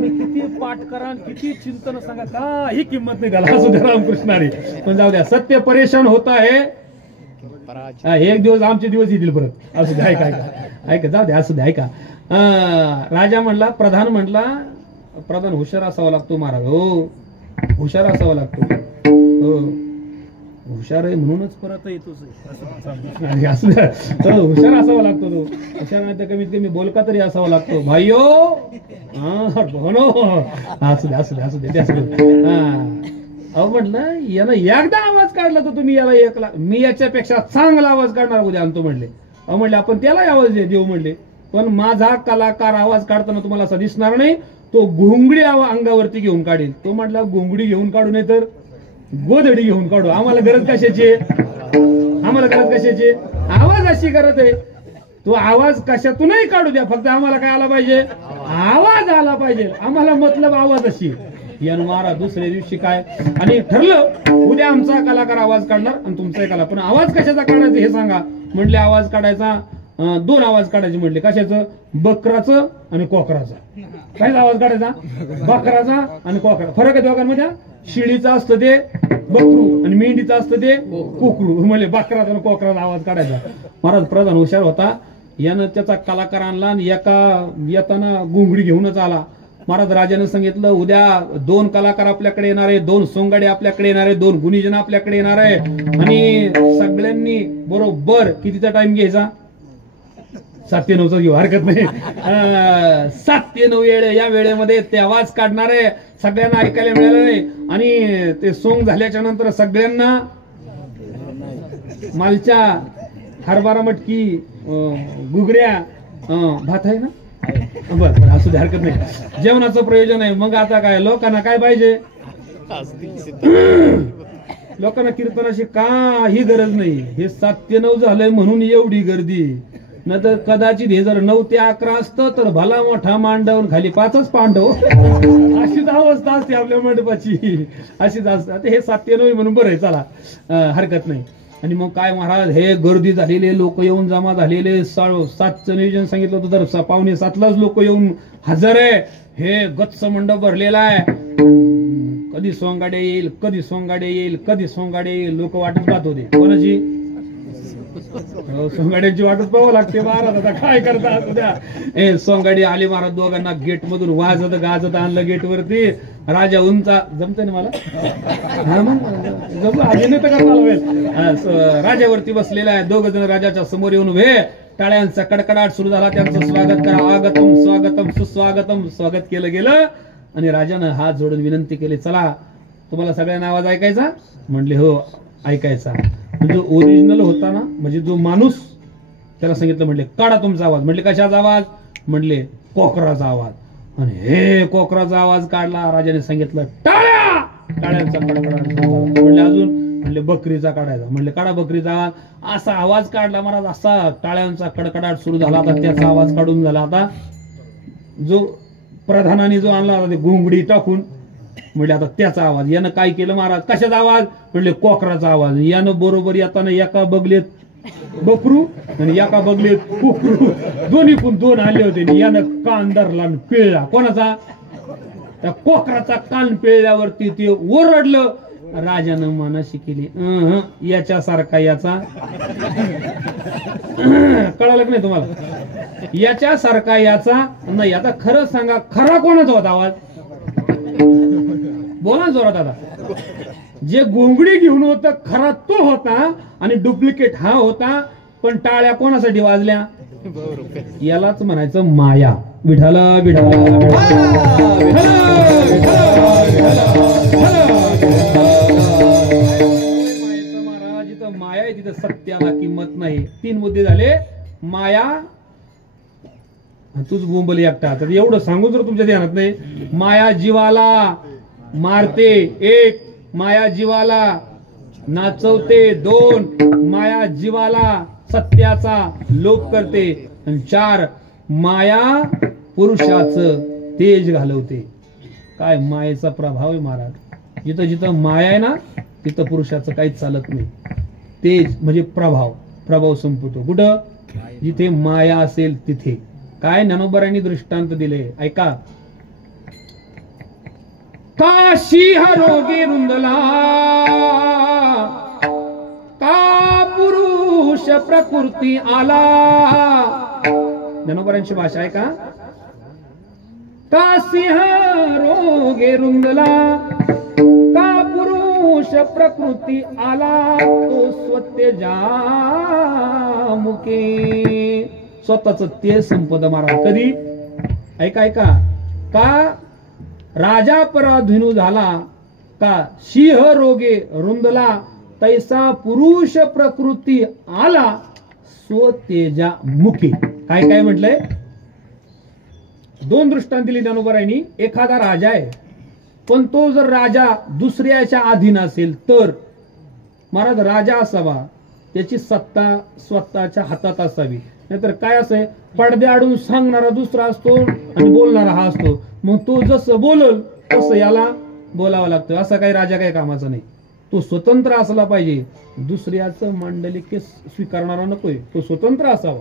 किती पाठ करा किती चिंतन सांगा काही किंमत नाही त्याला असू द्या रामकृष्णारी पण जाऊ द्या सत्य परेशान होत आहे. एक दिवस आमचे दिवस येतील परत असू द्या ऐका ऐका ऐका जाऊ द्या असू द्या ऐका. राजा म्हणला प्रधान हुशार असावा लागतो महाराज. हो हुशार असावा लागतो हो हुशार आहे म्हणूनच परत येतोच असू द्या हुशार असावा लागतो तो हुशार नाही तर कमीत कमी बोलका तरी असावा लागतो भाईयो असू द्या असू द्या असू द्या अहो म्हटलं यानं एकदा आवाज काढला तर तुम्ही याला 1 लाख मी याच्यापेक्षा चांगला आवाज काढणार उद्या आणतो म्हणले. अहो म्हणले आपण त्याला आवाज देऊ म्हणले पण माझा कलाकार आवाज काढताना तुम्हाला असं दिसणार नाही, तो घोंगडी अंगावरती घेऊन काढेल. तो म्हटला घोंगडी घेऊन काढू नाही तर गोधडी घेऊन काढू, आम्हाला गरज कशाची, आम्हाला गरज कशाची, आवाज अशी करत आहे. तो आवाज कशातूनही काढू द्या, फक्त आम्हाला काय आला पाहिजे, आवाज आला पाहिजे. आम्हाला मतलब आवाज अशी. यान मारा दुसऱ्या दिवशी काय, आणि ठरलं उद्या आमचा कलाकार आवाज काढणार आणि तुमचा कला, पण आवाज कशाचा काढायचा हे सांगा. म्हटले आवाज काढायचा 2 आवाज काढायचे. म्हटले कशाचं, बकराचं आणि कोकराचं. कायच आवाज काढायचा, बकराचा आणि कोकरा. फरक आहे दोघांमध्ये. शिळीचं असतं ते बकरू आणि मेंढीचं असतं ते कोकरू. म्हणजे बकराचा आणि कोकराचा आवाज काढायचा. महाराज प्रधान हुशार होता, यानं त्याचा कलाकार आणला आणि एका येताना घोंगडी घेऊनच आला. महाराज राजाने सांगितलं उद्या 2 कलाकार आपल्याकडे येणार आहे, 2 सोंगाडे आपल्याकडे येणार आहे, 2 गुणीजन आपल्याकडे येणार आहे, आणि सगळ्यांनी बरोबर कितीचा टाइम घ्यायचा, 7 ते 9चा घेऊ, हरकत नाही. 7 ते 9 वेळ, या वेळेमध्ये ते आवाज काढणारे सगळ्यांना ऐकायला मिळालं नाही. आणि ते सोंग झाल्याच्या नंतर सगळ्यांना मालच्या, हरभरा मटकी, घुगऱ्या, भात आहे ना, बरं असू दे, हरकत नाही, जेवणाचं प्रयोजन आहे. मग आता काय लोकांना काय पाहिजे, लोकांना कीर्तनाची काही गरज नाही. हे 7 ते 9 झालंय म्हणून एवढी गर्दी, न तर कदाचित हे जर 9 ते 11 असतं तर भला मोठा मांडवून खाली 5च पांडव, अशीच अवस्था असते आपल्या मंडपाची, अशीच असते. आता हे 7 ते 9 म्हणून बरं आहे, चला हरकत नाही. आणि मग काय महाराज, हे गर्दी झालेले लोक येऊन जमा झालेले, 7चं नियोजन सांगितलं होतं तर 6:45लाच लोक येऊन हजर आहे. हे गच्च मंडप भरलेला आहे. कधी सोंगाडे येईल, कधी सोंगाडे येईल, कधी सोंगाडे येईल, लोक वाटत पाहत होते. कोणाची, सोंगाड्यांची वाटच पाहावं लागते महाराज. आता काय करता उद्या, हे सोंगाडी आली महाराज, दोघांना गेट मधून वाजत गाजत आणलं गेट वरती. राजा उंचा, जमतंय ना मला, अभिनय तर करता. राजावरती बसलेला आहे, 2 जण राजाच्या समोर येऊन उभे, टाळ्यांचा कडकडाट सुरू झाला. त्यांचं स्वागत करा, आगतम स्वागतम सुस्वागतम, स्वागत केलं गेलं. आणि राजानं हात जोडून विनंती केली, चला तुम्हाला सगळ्यांना आवाज ऐकायचा. म्हणले हो ऐकायचा. जो ओरिजिनल होता ना, म्हणजे जो माणूस, त्याला सांगितलं, म्हणले काढा तुमचा आवाज. म्हणले कशाचा आवाज, म्हणले कोकराचा आवाज. आणि हे कोकराचा आवाज काढला. राजाने सांगितलं टाळ्या, टाळ्यांचा कडकडाट. म्हणले अजून, म्हणले बकरीचा काढायचा. म्हणले काढा बकरीचा आवाज. असा आवाज काढला महाराज, असा टाळ्यांचा कडकडाट सुरू झाला. आता त्याचा आवाज काढून झाला. आता जो प्रधानाने जो आणला ते घोंगडी टाकून, म्हणजे आता त्याचा आवाज. यानं काय केलं महाराज, कशाचा आवाज, म्हणले कोकराचा आवाज. यानं बरोबर येताना एका बगलेत बकरू आणि एका बगलेत कोकरू, दोन्ही पण 2 आले होते. यानं कान धरला आणि पिळला. कोणाचा, त्या कोकराचा कान पिळल्यावरती ते ओरडलं. राजानं मनाशी केली, याच्यासारखा याचा, कळालं की नाही तुम्हाला, याच्यासारखा याचा नाही. आता खरं सांगा, खरा कोणाचा होता आवाज, बोला जोरात. आता जे घोंगडी घेऊन होतं खरा तो होता आणि डुप्लिकेट हा होता. पण टाळ्या कोणासाठी वाजल्या, यालाच म्हणायचं माया. विठाला विठाला महाराज, जिथं माया आहे तिथं सत्याला किंमत नाही. 3 मुद्दे झाले, माया, तूच बोंबल एकटा. तर एवढं सांगून जर तुमच्या ध्यानात नाही, माया जीवाला मारते 1, माया जीवाला नाचवते 2, माया जीवाला सत्याचा लोप करते, आणि 4, माया पुरुषाचं तेज घालवते. काय मायेचा प्रभाव आहे महाराज. जिथं जिथं माया आहे ना, तिथं पुरुषाचं काहीच चालत नाही. तेज म्हणजे प्रभाव, प्रभाव संपतो कुठं, जिथे माया असेल तिथे. काय ज्ञानोबरांनी दृष्टांत दिले, ऐका. काशी हरोगे रुंदला, का पुरुष प्रकृती आला. ज्ञानोबरांची भाषा आहे का. काशी हरोगे रुंदला, का पुरुष प्रकृती आला. तो स्वतेजा मुके, स्वतःच ते संपद महाराज. कधी, ऐका ऐका. का राजा पराधीन झाला, का सिंह रोगे रुंदला, तैसा पुरुष प्रकृती आला स्वतेजा मुखी. काय काय म्हटलंय, दोन दृष्टांत दिली ज्ञानोबरायांनी. एखादा राजा आहे, पण तो जर राजा दुसऱ्याच्या अधीन असेल तर महाराज राजा असावा, त्याची सत्ता स्वतःच्या हातात असावी. नाहीतर काय असं पडद्याआडून सांगणारा दुसरा असतो आणि बोलणारा हा असतो. मग तो जसं बोलल तसं याला बोलावं लागतं. असा काही राजा काही कामाचा नाही. तो स्वतंत्र असला पाहिजे. दुसऱ्याचं मांडलिक स्वीकारणारा नकोय. तो स्वतंत्र असावा,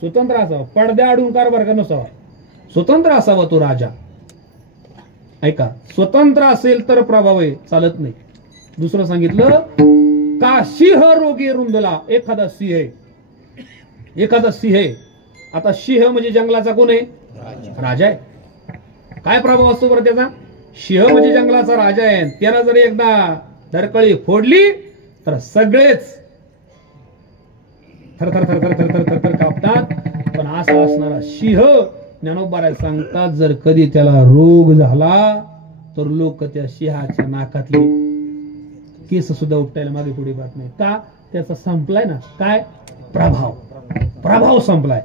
स्वतंत्र असावा, पडद्याआडून कारभार का नसावा, स्वतंत्र असावा तो राजा. ऐका, स्वतंत्र असेल तर प्रभाव आहे, चालत नाही. दुसरं सांगितलं का सिंह रोगे रुंदला. एखादा सिंह आहे, एखादा सिंह आहे. आता सिंह म्हणजे जंगलाचा कोण आहे? राजा आहे. काय प्रभाव असतो बरं त्याचा? सिंह म्हणजे जंगलाचा राजा आहे. त्यानं जर एकदा धरकळी फोडली तर सगळेच थरथर थरथर थरथर थरथर कापतात. पण असा असणारा सिंह ज्ञानोबा सांगतात, जर कधी त्याला रोग झाला तर लोक त्या सिंहाच्या नाकातले केस सुद्धा उपटायला मागे पुढे पाहत नाही. का? त्याचा संपलाय ना. काय? प्रभाव. प्रभाव संपलाय.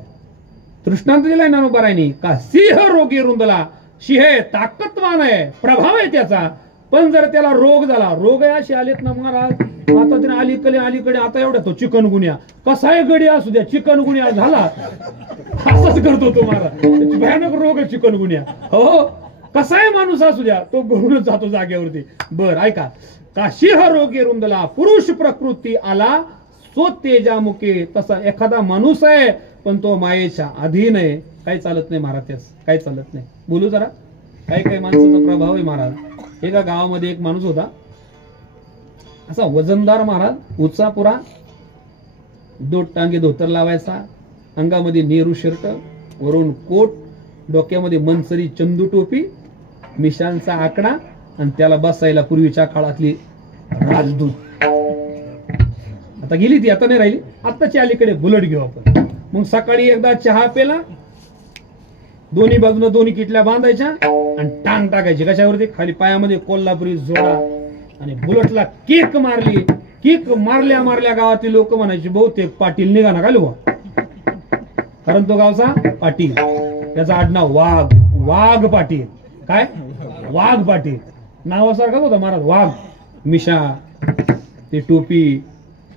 दृष्टांत दिलाय ज्ञानोबारायांनी का सिंह रोगी रुंदला. सिंह ताकदवान आहे, प्रभाव आहे त्याचा. पण जर त्याला रोग झाला, रोग असे आलेत ना महाराज, आता त्याने अलीकडे आता एवढा तो चिकनगुन्या, कसाही गडी असू द्या, चिकनगुन्या झाला असंच करतो तो महाराज. भयानक रोग आहे चिकनगुन्या. हो, कसाही माणूस असू द्या, तो घडूनच जातो जागेवरती. बर ऐका, का सिंह रोगी रुंदला पुरुष प्रकृती आला सो तेजामुखे. तसा एखादा माणूस आहे पण तो मायेच्या अधीन आहे. काही चालत नाही महाराज, त्याच काही चालत नाही. बोलू जरा. काही काही माणसाचा प्रभाव आहे महाराज. एका गावामध्ये एक माणूस होता, असा वजनदार महाराज, उचा पुरा, दोट टांगे धोतर लावायचा, अंगामध्ये नेहरू शर्ट, वरून कोट, डोक्यामध्ये मनसरी चंदू टोपी, मिशांचा आकडा, आणि त्याला बसायला पूर्वीच्या काळातली राजदूत. आता गेली ती, आता नाही राहिली. आत्ताची अलीकडे बुलेट घेऊ आपण. मग सकाळी एकदा चहा पेला, दोन्ही बाजूने दोन्ही किटल्या बांधायच्या आणि टांग टाकायची. कशावरती? खाली पायामध्ये कोल्हापुरी जोडा, आणि बुलेटला किक मारली. किक मारल्या मारल्या गावातली लोक म्हणायची, बहुतेक पाटील निघा ना खाली, कारण तो गावचा पाटील. त्याचा आडनाव वाघ, वाघ पाटील. काय? वाघ पाटील नावासारखाच होता महाराज. वाघ, मिशा, ते टोपी,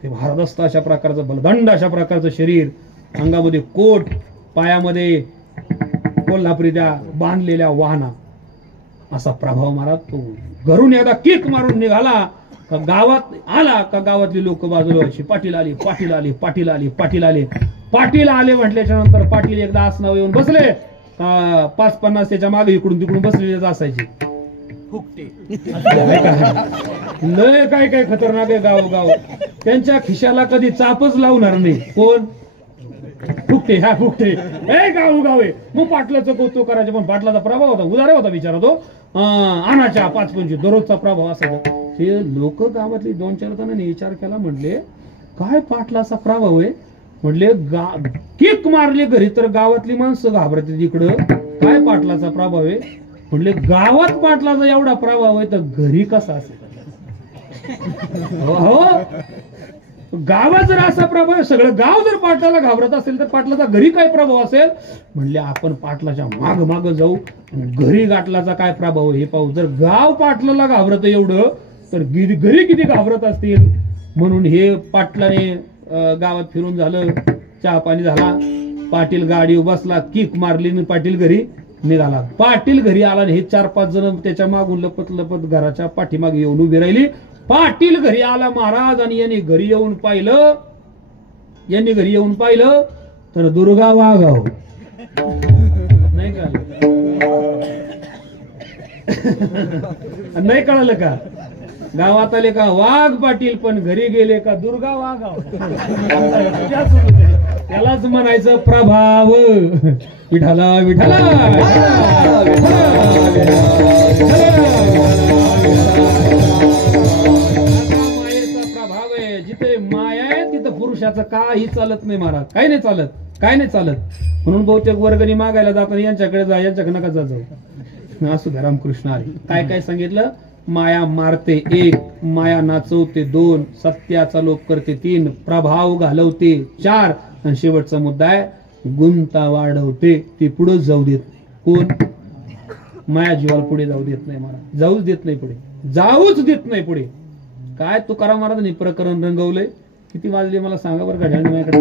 ते भारदस्त अशा प्रकारचं बलदंड अशा प्रकारचं शरीर, अंगामध्ये कोट, पायामध्ये कोल्हापुरी त्या बांधलेल्या वाहना. असा प्रभाव महाराज. तो घरून एकदा किक मारून निघाला का गावात आला का गावातली लोक बाजूला व्हायची. पाटील आली, पाटील आली, पाटील आली, पाटील आले. पाटील आले म्हटल्याच्या नंतर पाटील एकदा आसनावर येऊन बसले, 5-50 त्याच्या मागे इकडून तिकडून बसलेले असायचे. लय काय काय खतरनाक आहे गाव. त्यांच्या खिशाला कधी चापच लावणार नाही. कोण? फुकटे. ह्या फुकटे. गाव आहे. मग पाटलाचं कौतुक करायचं. पण पाटलाचा प्रभाव होता, उदार होता बिचारा तो. आणाच्या 5-25 दररोजचा प्रभाव असायचा. हे लोक गावातली 2-4 जणांनी विचार केला, म्हणले काय पाटलाचा प्रभाव आहे. म्हणले किक मारली घरी तर गावातली माणसं घाबरते तिकडं. काय पाटलाचा प्रभाव आहे. म्हणले गावात पाटलाचा एवढा प्रभाव आहे तर घरी कसा असेल. हो, गावात जर असा प्रभाव, सगळं गाव जर पाटलाला घाबरत असेल तर पाटलाचा घरी काय प्रभाव असेल. म्हणले आपण पाटलाच्या माग माग जाऊ, घरी गाटलाचा काय प्रभाव हे पाहू. जर गाव पाटलाला घाबरत एवढं तर घरी किती घाबरत असतील. म्हणून हे पाटलाने गावात फिरून झालं, चहा पाणी झाला, पाटील गाडी बसला, किक मारली, पाटील घरी निघाला. पाटील घरी आला आणि हे 4-5 जण त्याच्या मागून लपत लपत घराच्या पाठीमागे येऊन उभी राहिली. पाटील घरी आला महाराज, आणि यांनी घरी येऊन पाहिलं तर दुर्गा वाघाव नाही का. नाही कळालं का? गावात आले का वाघ पाटील, पण घरी गेले का दुर्गा वाघाव. त्यालाच म्हणायचं प्रभाव. विठाला विठाला प्रभाव आहे. जिथे माया आहे तिथं पुरुषाचं काही चालत नाही महाराज. काही नाही चालत, काय नाही चालत. म्हणून बहुतेक वर्गणी मागायला जाताना यांच्याकडे जा, यांच्याकडे नका जाऊ. असू द्या. रामकृष्ण आले. काय काय सांगितलं. माया मारते 1, माया नाचवते 2, सत्याचा लोप करते 3, प्रभाव घालवते 4, आणि शेवटचा मुद्दा आहे गुंता वाढवते. ती पुढे जाऊ देत. कोण? माया जीवाला पुढे जाऊ देत नाही महाराज, जाऊच देत नाही पुढे, जाऊच देत नाही पुढे. काय तुकाराम महाराजांनी प्रकरण रंगवलंय. किती वाजले मला सांगा बरं घड्याळ माझ्याकडे?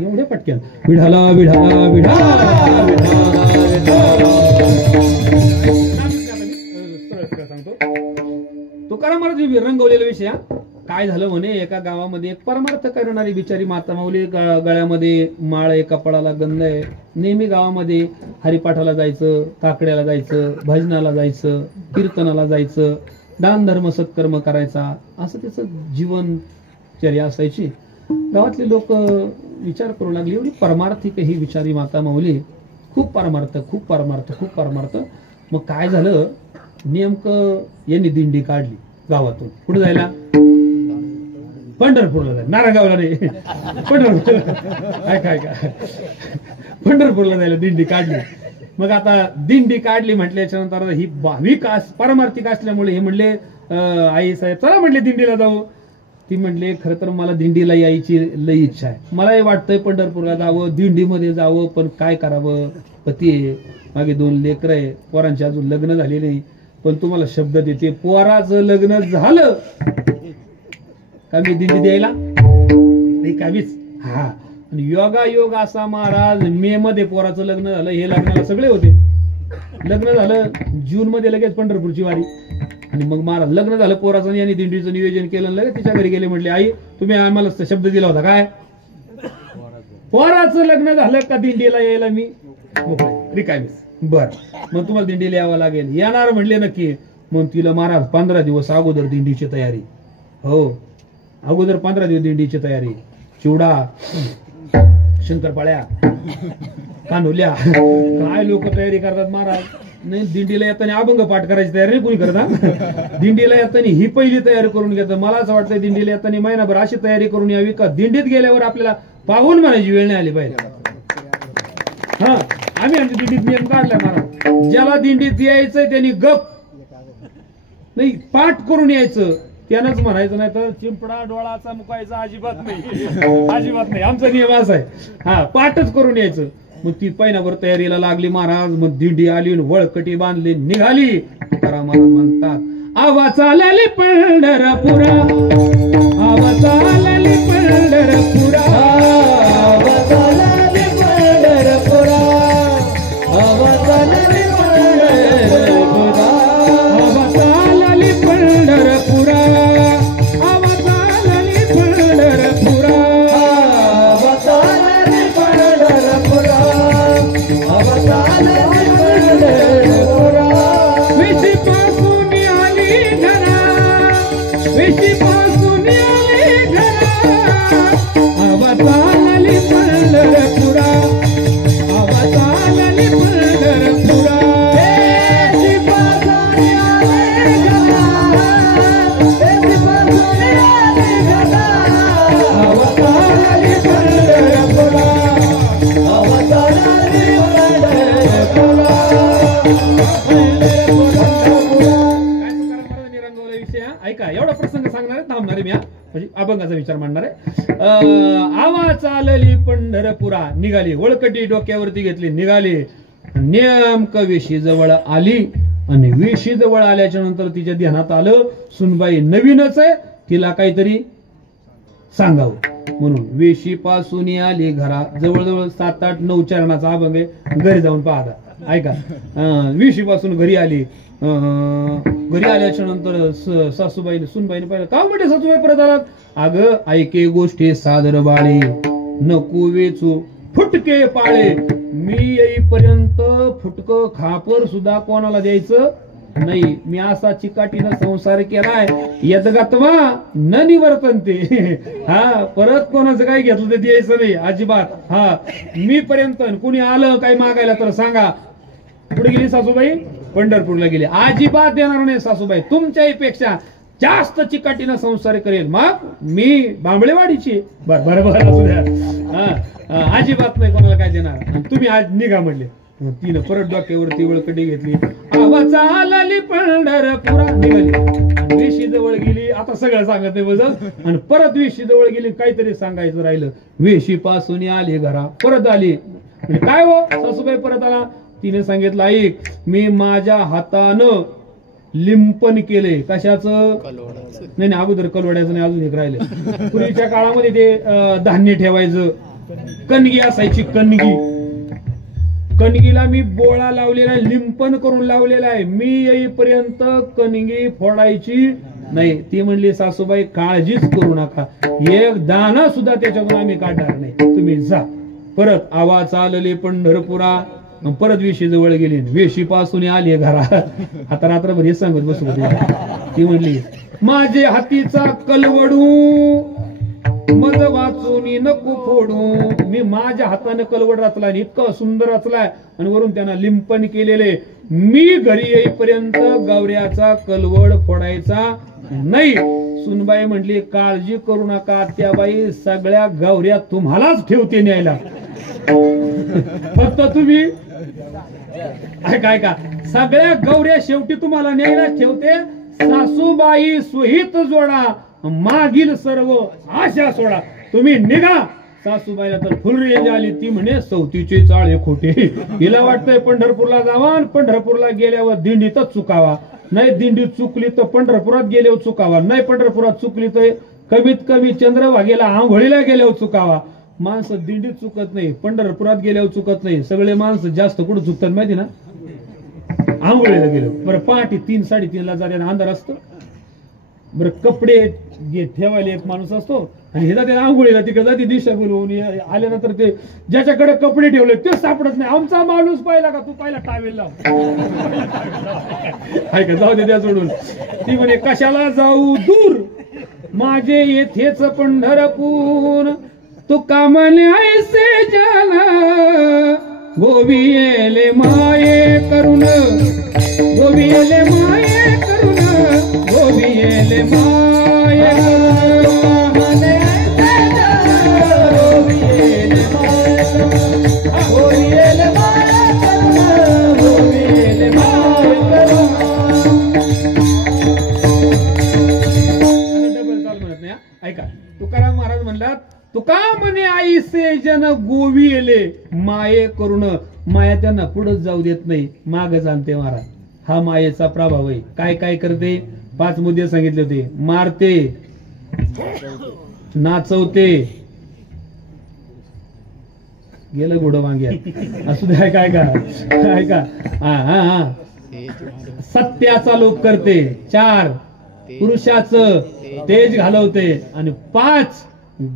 एवढे पटक्यान विढाला विढाला विढाला सांगतो. तुकाराम महाराज रंगवलेला विषय. काय झालं म्हणे, एका गावामध्ये एक परमार्थ करणारी बिचारी माता माऊली, गळ्यामध्ये माळ आहे, कपाळाला गंध आहे, नेहमी गावामध्ये हरिपाठाला जायचं, काकड्याला जायचं, भजनाला जायचं, कीर्तनाला जायचं, दान धर्म सत्कर्म करायचा, असं त्याचं जीवनचर्या असायची. गावातले लोक विचार करू लागले, एवढी परमार्थिक ही बिचारी माता माऊली, खूप परमार्थ खूप परमार्थ खूप परमार्थ. मग काय झालं, नेमकं यांनी दिंडी काढली गावातून. कुठे जायला? पंढरपूरला जायला. नारायणगावला नाही, पंढरपूरला. काय पंढरपूरला जायला दिंडी काढली. मग आता दिंडी काढली म्हटल्याच्या नंतर ही भाविक परमार्थिक असल्यामुळे हे म्हणले, आई साहेब चला म्हटले दिंडीला जाऊ. ती म्हणले खरं तर मला दिंडीला यायची लई इच्छा आहे, मलाही वाटतंय पंढरपूरला जावं, दिंडीमध्ये जावं, पण काय करावं, पती आहे, मागे 2 लेकरं आहे, पोरांचे अजून लग्न झाले नाही. पण तुम्हाला शब्द देते, पोराचं लग्न झालं का मी दिंडी द्यायला रिकामीच. हा, आणि योगा योग असा महाराज, मे मध्ये पोराचं लग्न झालं. हे लग्नाला सगळे होते. लग्न झालं जून मध्ये, लगेच पंढरपूरची वारी. आणि मग महाराज लग्न झालं पोराचं, यांनी दिंडीचं नियोजन केलं, लगेच तिच्या घरी गेले. म्हटले आई तुम्ही आम्हाला शब्द दिला होता, काय पोराचं लग्न झालं का दिंडीला यायला मी रिकामीच. बर, मग तुम्हाला दिंडीला यावं लागेल. येणार म्हणले नक्की. मग तिला महाराज 15 दिवस अगोदर दिंडीची तयारी. हो, अगोदर 15 दिवस दिंडीची तयारी. चिवडा, शंकरपाळ्या, कानोल्या, काय लोक तयारी करतात महाराज. नाही, दिंडीला येताना अभंग पाठ करायची तयारी नाही कोणी करत. दिंडीला येताना ही पहिली तयारी करून घेतात. मला असं वाटतं दिंडीला येताना महिनाभर अशी तयारी करून यावी का दिंडीत गेल्यावर आपल्याला पाहून म्हणायची वेळ नाही आली पाहिजे. हा, आम्ही आमच्या दिंडीत नियम काढलाय महाराज, ज्याला दिंडीत यायचंय त्यांनी गप नाही, पाठ करून यायचं, त्यानंच म्हणायचं. नाही तर चिंपडा डोळाचा मुकायचा अजिबात नाही, अजिबात नाही. आमचा नियम असा आहे. हा, पाठच करून यायचं. मग ती पहिल्यावर तयारीला लागली महाराज. मग दिंडी आली, वळकटी बांधली, निघाली. तुकाराम महाराज म्हणतात, आवा चालली पंढरपुरा, आवा चालली पंढरपुरा, आवा चालली पंढरपुरा, आवा चालली पंढरपुरा, आवा चालली पंढरपुरा, आवा चालली पंढरपुरा, आवा चालली पंढरपुरा, आवा चालली पंढरपुरा. विशीपासून आली घरा, विशीपासून आली घरा, आवा चालली पंढरपुरा, आवा चालली पंढरपुरा. ऐका, एवढा प्रसंग सांगणार आहे, थांबणार आहे मी, म्हणजे अभंगाचा विचार मांडणार आहे. आवा चालली पंढरपुरा, निघाली, वळकटी डोक्यावरती घेतली, निघाली. नेमकं वेशी जवळ आली. आणि वेशी जवळ आल्याच्या नंतर तिच्या ध्यानात आलं, सुनबाई नवीनच आहे, तिला काहीतरी सांगावं म्हणून वेशी पासून आली घरा. जवळजवळ 7, 8, 9 चरणाचा अभंग आहे, घरी जाऊन पाहता. ऐका, वेशी पासून घरी आली. घरी आल्याच्या नंतर सासूबाईने सुनबाईने पाहिलं. का म्हणते सासूबाई परत आलात? अगं ऐके गोष्टी सादर बाळे, नको वेचू फुटके पाळे. मी येईपर्यंत फुटक खापर सुद्धा कोणाला द्यायचं नाही. मी असा चिकाटीनं संसार केलाय, यदगत्वा न निवर्तन्ते. हा, परत कोणाचं काय घेतलं ते द्यायचं नाही अजिबात. हा, मी पर्यंत कोणी आलं काही मागायला तर सांगा. पुढे गेली सासूबाई, पंढरपूरला गेली. अजिबात देणार नाही सासूबाई, तुमच्याही पेक्षा जास्त चिकाटीनं संसार करेल. मग मी बांबळेवाडीची. बरोबर असू द्या. अजिबात नाही कोणाला काय देणार. तुम्ही आज निघा म्हणले. तिनं परत डोक्यावरती वळकटी घेतली. आवा चालली पंढरपुरा निघाली, वेशी जवळ गेली. आता सगळं सांगत आहे बघ. आणि परत वेशी जवळ गेली, काहीतरी सांगायचं राहिलं. वेशी पासून आली घरा, परत आली. म्हणजे काय हो सासूबाई परत आला. तिने सांगितलं, ऐक, मी माझ्या हातानं लिंपन केले. कशाचं? नाही नाही, अगोदर कलवड्याचं नाही, अजून एक राहिलं. पूर्वीच्या काळामध्ये ते धान्य ठेवायचं, कणगी असायची. कणगीला मी बोळा लावलेला आहे, लिंपन करून लावलेला आहे. मी येईपर्यंत कणगी फोडायची नाही. ती म्हणली, सासूबाई काळजीच करू नका, एक दाना सुद्धा त्याच्यातून आम्ही काढणार नाही, तुम्ही जा. परत आवाज चालले पंढरपुरा. परत वेशी जवळ गेली, वेशी पासून आली घरा. आता रात्रभर हे सांगत बसू. ती म्हणली, माझे हातीचा कलवडू मज वाचून नको फोडू. मी माझ्या हाताने कलवड रचलाय, इतकं सुंदर रचलाय, आणि वरून त्यांना लिंपन केलेले. मी घरी येईपर्यंत गवऱ्याचा कलवड फोडायचा नाही. सुनबाई म्हटली, काळजी करू नका त्याबाई, सगळ्या गवऱ्या तुम्हालाच ठेवते न्यायला, फक्त तुम्ही काय का सगळ्या गवऱ्या शेवटी तुम्हाला न्यायला ठेवते. सासूबाई सुहित जोडा, मागील सर्व आशा सोडा, तुम्ही निघा. सासूबाईला तर फुल रेंज आली. ती म्हणे, सवतीचे चाळे खोटे. हिला वाटतंय पंढरपूरला जावा, आणि पंढरपूरला गेल्यावर दिंडीतच चुकावा. नाही दिंडीत चुकली तर पंढरपुरात गेल्यावर चुकावा. नाही पंढरपुरात चुकली तर कमीत कमी चंद्रभागेला आंघोळीला गेल्यावर चुकावा. माणसं दिंडीत चुकत नाही, पंढरपुरात गेल्यावर चुकत नाही. सगळे माणसं जास्त कुठं चुकतात माहिती ना? आंघोळीला गेलो. बरं पहाटे 3, 3:30ला जाण्याला अंधार असतो. बरं कपडे ठेवायला एक माणूस असतो, आणि हे जाते आंघोळीला, तिकडे जाते दिशा बोलवून. आल्यानंतर ते ज्याच्याकडे कपडे ठेवले ते सापडत नाही. आमचा माणूस पाहिला का? तू पाहिला टावेल लाव. हाय का? जाऊ दे त्या सोडून. ती म्हणे, कशाला जाऊ दूर, माझे येथेच पंढरपूर. तू कामने ऐसे जाना, गोवियेले माये करून, गोवियेले माये करून, गोवियेले माये करून. गोवियेले माये करून, गोवियेले माये करून, गोवियेले माये करून. डबल चाल म्हणत नाही. ऐका, तुकाराम महाराज म्हणला, तुका म्हणे आईसे जन गोवियेले माये करून. माया त्यांना पुढे जाऊ देत नाही, माग जाणते महाराज. हा मायेचा प्रभाव आहे. काय काय करते? 5 मुद्दे सांगितले होते. मारते, नाचवते, गेलं घोडं वांग्यात असू द्या. काय का ऐका, हा सत्याचा लोप करते. 4 पुरुषाचं तेज घालवते, आणि 5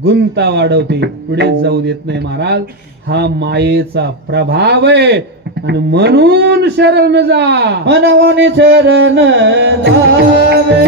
गुंता वाढवते, पुढे जाऊ देत नाही महाराज. हा मायेचा प्रभाव आहे. आणि म्हणून शरण जा, मनवून शरण जावे.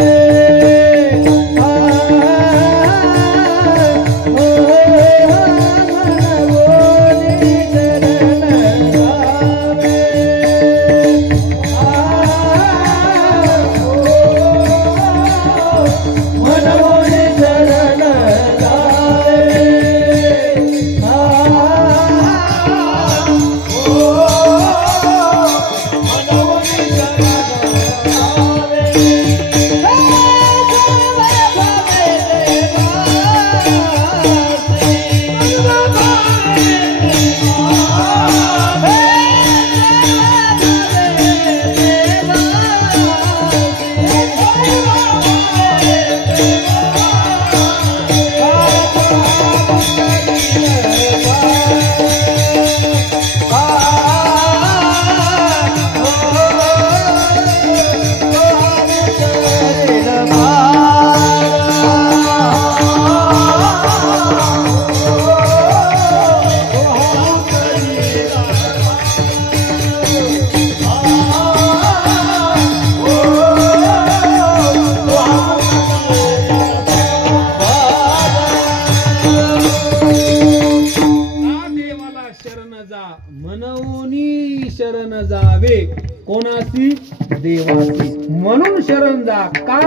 देवासी. म्हणून शरण जा. का?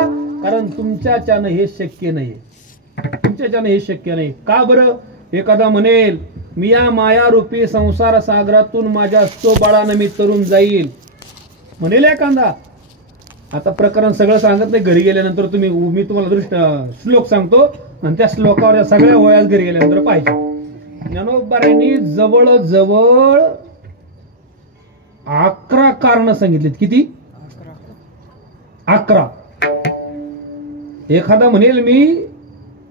कारण तुमच्याच्यानं हे शक्य नाही. तुमच्याच्यानं हे शक्य नाही. का बरं? एखादा म्हणेल, मी या मायारूपी संसार सागरातून माझ्या स्तोबाळानं मी तरुण जाईल. म्हणेल एखादा. आता प्रकरण सगळं सांगत नाही, घरी गेल्यानंतर तुम्ही, मी तुम्हाला श्लोक सांगतो आणि त्या श्लोकावर या सगळ्या वयात घरी गेल्यानंतर पाहिजे. ज्ञानोबांनी जवळजवळ 11 कारण सांगितलीत. किती? 11. एखादा म्हणेल मी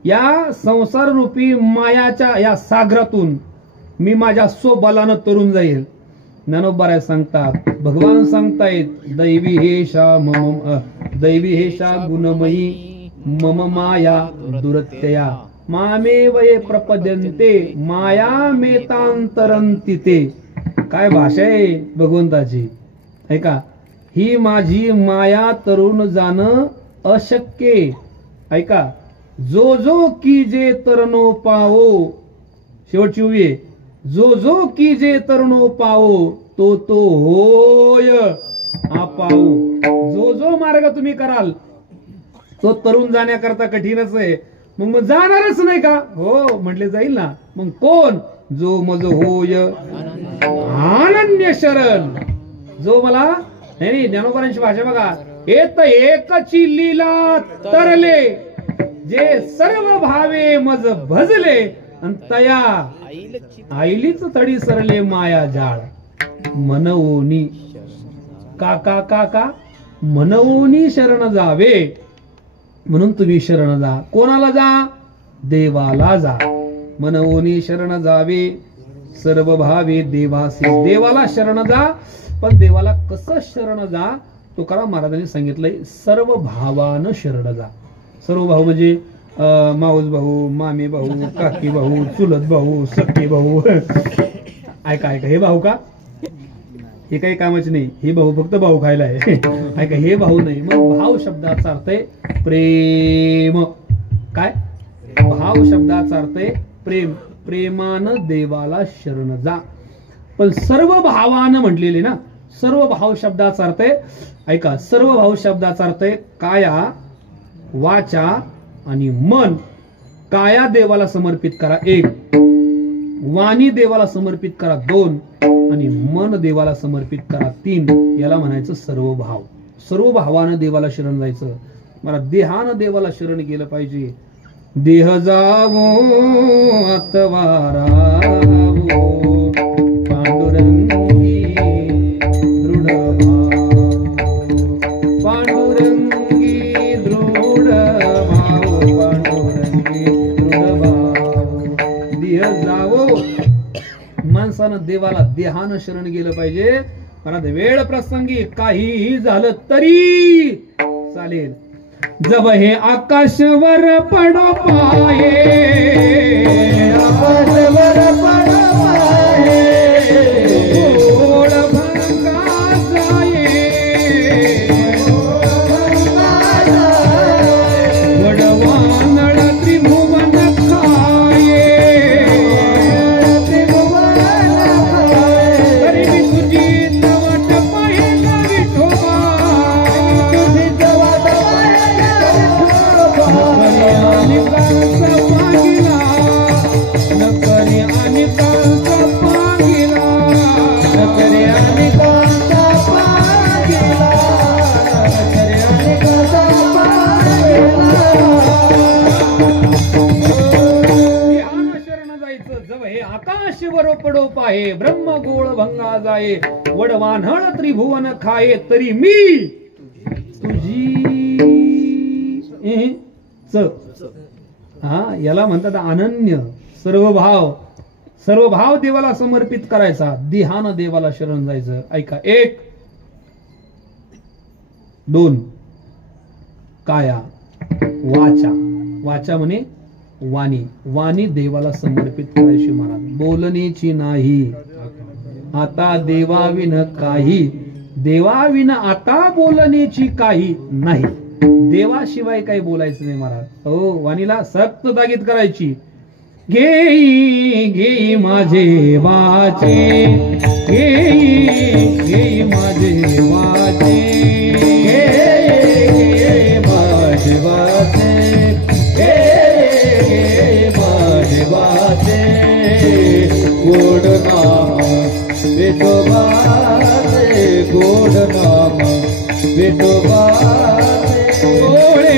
या संसार रूपी मायाच्या या सागरातून मी माझ्या स्वबलानं तरुण जाईल. ज्ञानोबा सांगतात, भगवान सांगतायत, दैवी हेशा गुणमयी मम माया दुरत्यया मामे वये प्रपद्यन्ते माया मेतांतरंती ते. काय भाषा आहे भगवंताची, ऐका. ही माझी माया तरुण जाणं अशक्य. ऐका, जो जो कीजे तरणो पाओ, शेवटची उभी आहे, जो जो कीजे तरणो पाओ तो तो होय आपाओ. जो जो मार्ग तुम्ही कराल तो तरुण जाण्याकरता कठीणच आहे. मग जाणारच नाही का? हो म्हटले जाईल ना. मग कोण? जो मज होय अनन्य शरण. जो मला, नाही ज्ञानोबांची भाषा बघा, येत एकची लीला तरले जे सर्व भावे मज भजले आणि तया आईलीच तडी सरले माया जाळ. मनवोनी का का का का मनवोनी शरण जावे. म्हणून तुम्ही शरण जा. कोणाला जा? देवाला जा. मनवोनी शरण जावे सर्व भावे देवासी. देवाला शरण जा. पण देवाला कसं शरण जा? तुकाराम महाराजांनी सांगितलंय, सर्व भावानं शरण जा. सर्व भाऊ म्हणजे माऊस भाऊ, मामे भाऊ, काकी भाऊ, चुलत भाऊ, सख्खे भाऊ. ऐका ऐका, हे भाऊ का? हे काही कामाचे नाही. हे भाऊ फक्त भाऊ खायला आहे. ऐका, हे भाऊ नाही. मग भाव शब्दाचा अर्थ आहे प्रेम. काय? भाव शब्दाचा अर्थ आहे प्रेम. प्रेमानं देवाला शरण जा. पण सर्व भावानं म्हटलेले ना. सर्व भाव शब्दाचा अर्थ आहे, ऐका, सर्व भाव शब्दाचा अर्थ आहे काया, वाचा आणि मन. काया देवाला समर्पित करा 1, वाणी देवाला समर्पित करा 2 आणि मन देवाला समर्पित करा 3. याला म्हणायचं सर्व भाव. सर्व भावानं देवाला शरण जायचं. मला देहानं देवाला शरण गेलं पाहिजे. देह जावो अथवा रावो पांडुरंगी दृढ भाव. पांडुरंगी दृढ भाव. पांडुरंगी दृढ भाव. देह जावो. माणसानं देवाला देहानं शरण गेलं पाहिजे. मला वेळ प्रसंगी काहीही झालं तरी चालेल. जब हे आकाशवर पडो पाये, आकाशवर पडो पाये, गोड भंगा जाये, वडवानळ त्रिभुवन खाये, तरी मी तुझी तवट पाहिला विठोबा. आकाशवर पडो पाहे, ब्रह्म गोळ भंगा जाये, वडवान्हळ त्रिभुवन खाये, तरी मी तुझी हा. याला म्हणतात अनन्य. सर्व भाव. सर्व भाव देवाला समर्पित करायचा. देहानं देवाला शरण जायचं. ऐका, 1, 2 काया, वाचा. वाचा म्हणे वाणी. वाणी देवाला समर्पित करायची. महाराज बोलण्याची नाही आता देवाविन काही. देवाविन आता बोलण्याची काही नाही. देवाशिवाय काही बोलायचं नाही महाराज. हो, वाणीला सक्त ताकीद करायची. घेई घेई माझे वाचे, घेई घेई माझे वाचे, घेई माझे वाचे, घेई माझे वाचे, गोड नाम विठोबाचे, गोड नाम विठोबाचे डोळे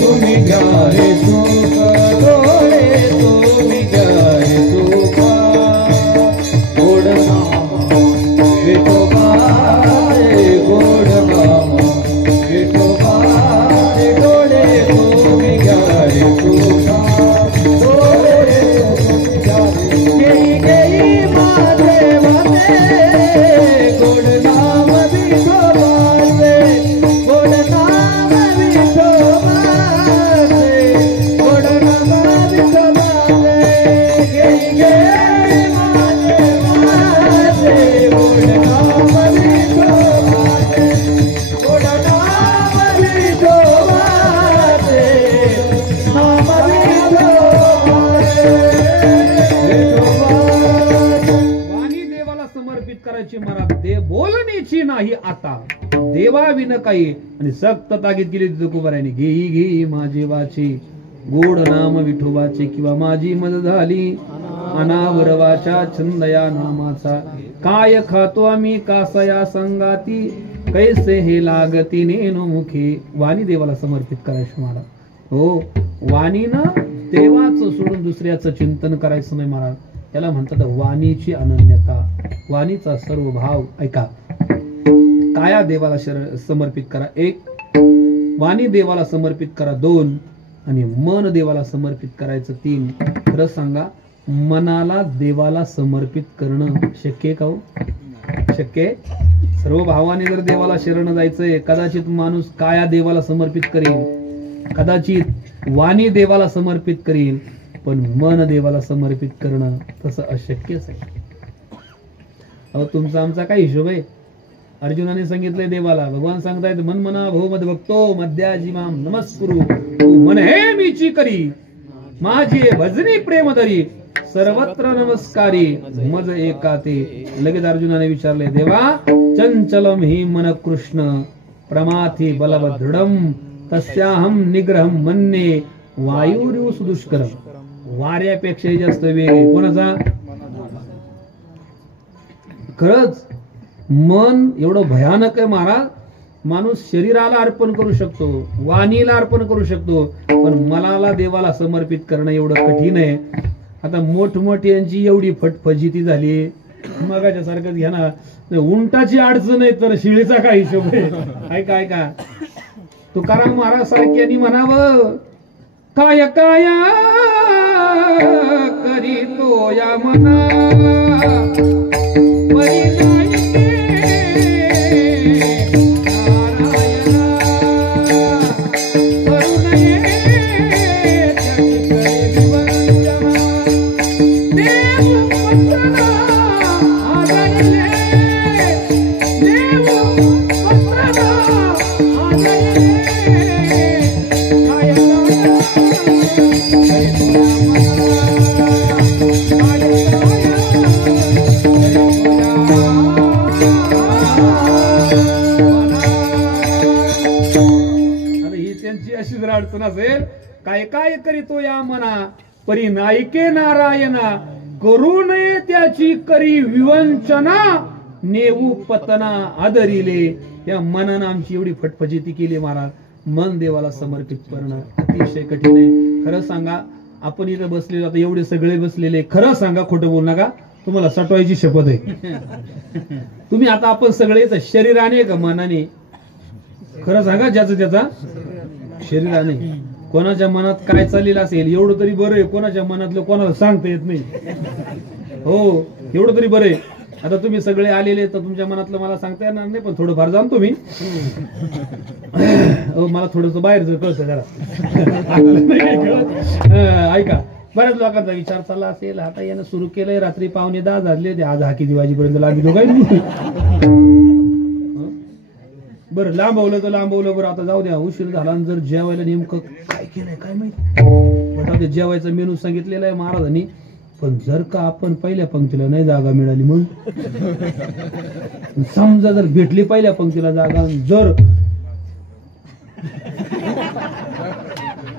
तुम्ही घ्या रे सुख, डोळे तुम्ही घ्या रे सुखा, गोड नाम विठोबाचे, गोड नाम विठोबाचे, डोळे तुम्ही घ्या रे सुखा, डोळे तुम्ही घ्या रे, गेई गेई माझे वाटे, गोड नाम विठोबाचे, गोड नाम विठोबाचे, गोड नाम विठोबाचे, गेई गेई माझे वाटे, गोड नाम विठोबाचे, गोड नाम विठोबाचे, नाम विठोबाचे, विठोबाचे. वाणी देवाला समर्पित करायची महाराज, देव बोलण्याची नाही आता, देवा विन काही. आणि सक्त ताकीद केली तुकोबारायने, घेई घेई माझी वाची, गोड नाम विठोबाचे, किंवा माझी मज झाली अनावर वाचा, छंद या नामाचा, काय खातो आम्ही कासया संगाती, कैसे हे लागती नेनो मुखी. वाणी देवाला समर्पित करायची महाराज. हो, वाणीनं देवाचं सोडून दुसऱ्याचं चिंतन करायचं नाही महाराज. त्याला म्हणतात वाणीची अनन्यता, वाणीचा सर्व भाव. ऐका, काया देवाला समर्पित करा 1, वाणी देवाला समर्पित करा 2, आणि मन देवाला समर्पित करायचं 3. खरं सांगा, मनाला देवाला समर्पित करणं शक्य आहे का हो? शक्य आहे? सर्व भावाने जर देवाला शरण जायचंय, कदाचित माणूस काया देवाला समर्पित करेल, कदाचित वाणी देवाला समर्पित करेल, पण मन देवाला समर्पित करणं तसं अशक्यच आहे. अहो, तुमचा आमचा काय हिशोब आहे? अर्जुनाने सांगितलंय देवाला, भगवान सांगतायत, मन मना भो मद भक्तो मध्याजी माम नमस्कुरु, तू मन हे मीची करी, माझी भजनी प्रेम धरी, सर्वत्र नमस्कारी मज एका ते. लगेच अर्जुनाने विचारले, देवा चंचलम हि मन कृष्ण प्रमाथी बलभदृढम तस्याहम निग्रहम मन्ये वायुरिव सुदुष्करम. वाऱ्यापेक्षाही जास्त वेग आहे कोणाचा? खरंच मन एवढं भयानक आहे महाराज. माणूस शरीराला अर्पण करू शकतो, वाणीला अर्पण करू शकतो, पण मनाला देवाला समर्पित करणं एवढं कठीण आहे. आता मोठमोठ्यांची एवढी फटफजिती झाली, मगाच्या सारखंच घ्या ना, उंटाची अडचण आहे तर शिळेचा काय हिशोब आहे? ऐका ऐका, तुकाराम महाराज सारख्यांनी म्हणावं, काय काय करीतो या मना, अडचण असेल, काय काय करीतो या मना, परी नायके नारायणा, करू नये त्याची करी विवंचना, नेऊ पतना आदरिले. या मनानं आमची एवढी फटफजिती केली महाराज. मन देवाला समर्पित करणं अतिशय कठीण आहे. खरं सांगा, आपण इथं बसलेलो, आता एवढे सगळे बसलेले, खरं सांगा, खोटं बोलू नका, तुम्हाला सटवायची शपथ आहे. तुम्ही आता आपण सगळे शरीराने का मनाने? खरं सांगा, ज्याचं त्याचा शरीराने. कोणाच्या मनात काय चाललेलं असेल एवढं तरी बरं आहे, कोणाच्या मनातलं कोणाला सांगता येत नाही. हो, एवढं तरी बरं आहे. आता तुम्ही सगळे आलेले तर तुमच्या मनातलं मला सांगता येणार नाही, पण थोडंफार जाणतो मी. मला थोडस बाहेरचं कळतं जरा. ऐका, बऱ्याच लोकांचा विचार चालला असेल, आता यानं सुरू केलंय, रात्री 9:45 झाले, आज हाकी दिवाजीपर्यंत लागली काय. बरं, लांबवलं तर लांबवलं, बरं आता जाऊ द्या, उशीर झाला. जर जेवायला नेमकं काय केलंय काय माहिती, जेवायचा मेनू सांगितलेला आहे महाराजांनी, पण जर का आपण पहिल्या पंक्तीला नाही जागा मिळाली, मग समजा जर भेटली पहिल्या पंक्तीला जागा, जर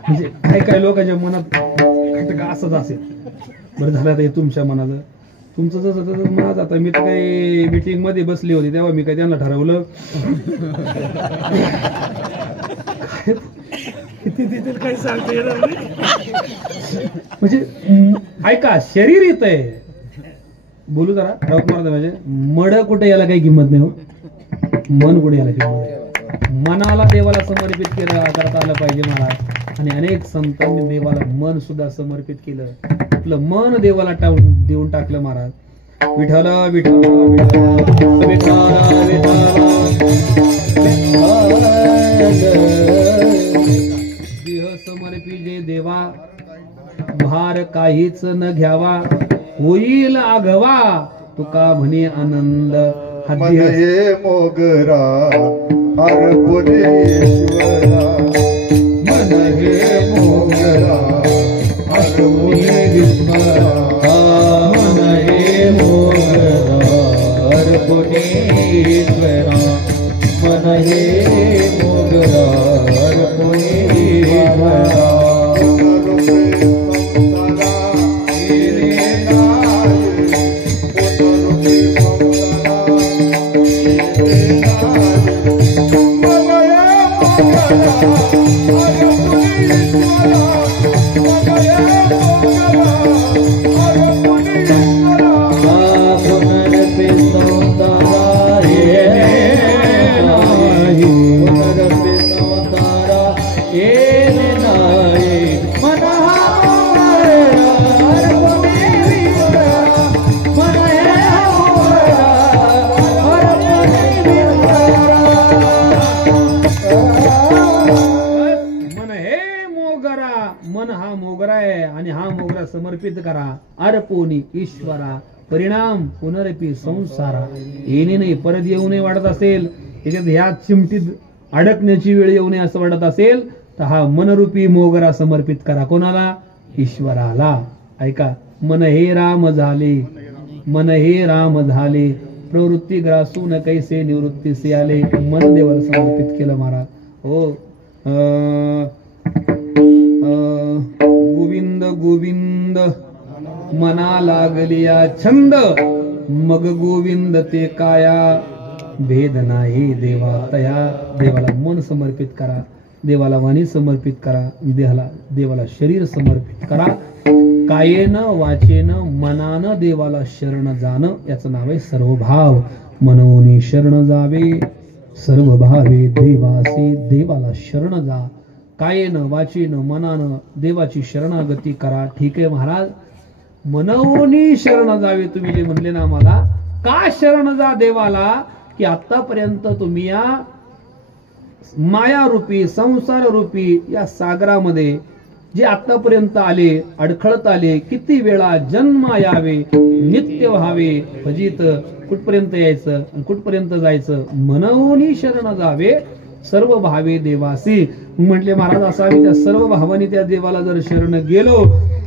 म्हणजे काय काय लोकांच्या मनात खटका असंच असेल. बरं झालं, आता हे तुमच्या मनाचं तुमचं जसं माझं आता मी तर काही मीटिंग मध्ये बसली होती तेव्हा मी काही त्यांना ठरवलं काही सांगता येणार नाही. म्हणजे ऐका शरीर येत आहे बोलू जरा डाऊट मारत म्हणजे मड कुठे याला काही किंमत नाही हो मन कुठे याला किंमत आहे मनाला देवाला समर्पित केलं करता आलं पाहिजे महाराज आणि अनेक संतांनी देवाला मन सुद्धा समर्पित केलं आपलं मन देवाला देऊन टाकलं महाराज विठ्ठल विठ्ठल विठ्ठल देह समर्पी जे देवा भार काहीच न घ्यावा होईल आघवा तुका म्हणे आनंद हा मन देह हे मोगरा अर्पुनेश्वरा मन हे मोगरा अर्पुनेश्वरा मन हे मोगरा अर्पुनेश्वरा मन हे मोगरा अर्पुनेश्वरा समर्पित करा अर्पोनी ईश्वरा परिणाम पुनरपी संसारा येणे नाही परत येऊ नये वाटत असेल त्याच्यात ह्या चिमटीत अडकण्याची वेळ येऊ नये असं वाटत असेल तर हा मनरूपी मोगरा समर्पित करा कोणाला ईश्वराला ऐका मन हे राम झाले मन हे राम झाले प्रवृत्ती ग्रासून कैसे निवृत्तीसे आले मन देवाला समर्पित केलं महाराज हो गोविंद गोविंद मना लागलिया छंद मग गोविंद ते काया भेद नाही देवा तया देवाला मन समर्पित करा देवाला वाणी समर्पित करा देवाला शरीर समर्पित करा कायेनं वाचेनं मनानं देवाला शरण जाणं याचं नाव आहे सर्वभाव मनोनी शरण जावे सर्व भावे देवासी देवाला शरण जा कायेनं वाचेनं मनानं देवाची शरणागती करा ठीक आहे महाराज मनोनी शरण जावे तुम्ही जे म्हणले ना मला का शरण जा देवाला की आतापर्यंत तुम्ही या माया रूपी संसार रूपी या सागरामध्ये जे आतापर्यंत आले अडखळत आले किती वेळा जन्म यावे नित्य व्हावे भजित कुठपर्यंत यायचं आणि कुठपर्यंत जायचं मनोनी शरण जावे सर्व भावे देवासी म्हटले महाराज असावी त्या सर्व भावानी त्या देवाला जर शरण गेलो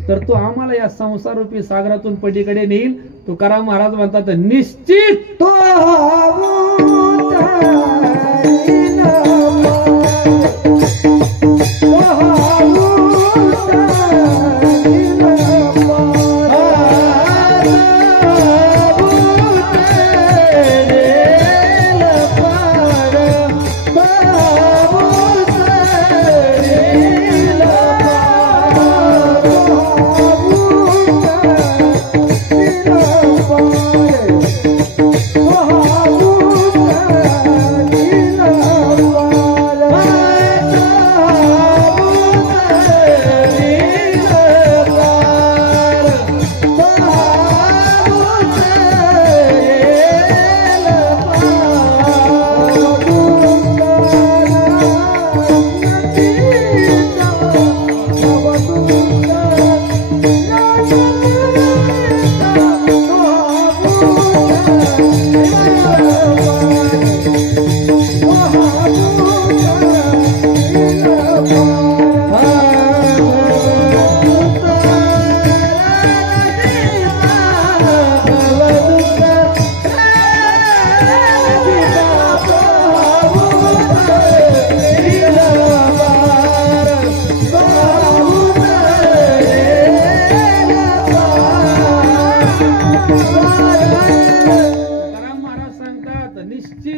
तर तो आम्हाला या संसार रूपी सागरातून पलीकडे नेईल तो करा महाराज म्हणतात निश्चित तो Oh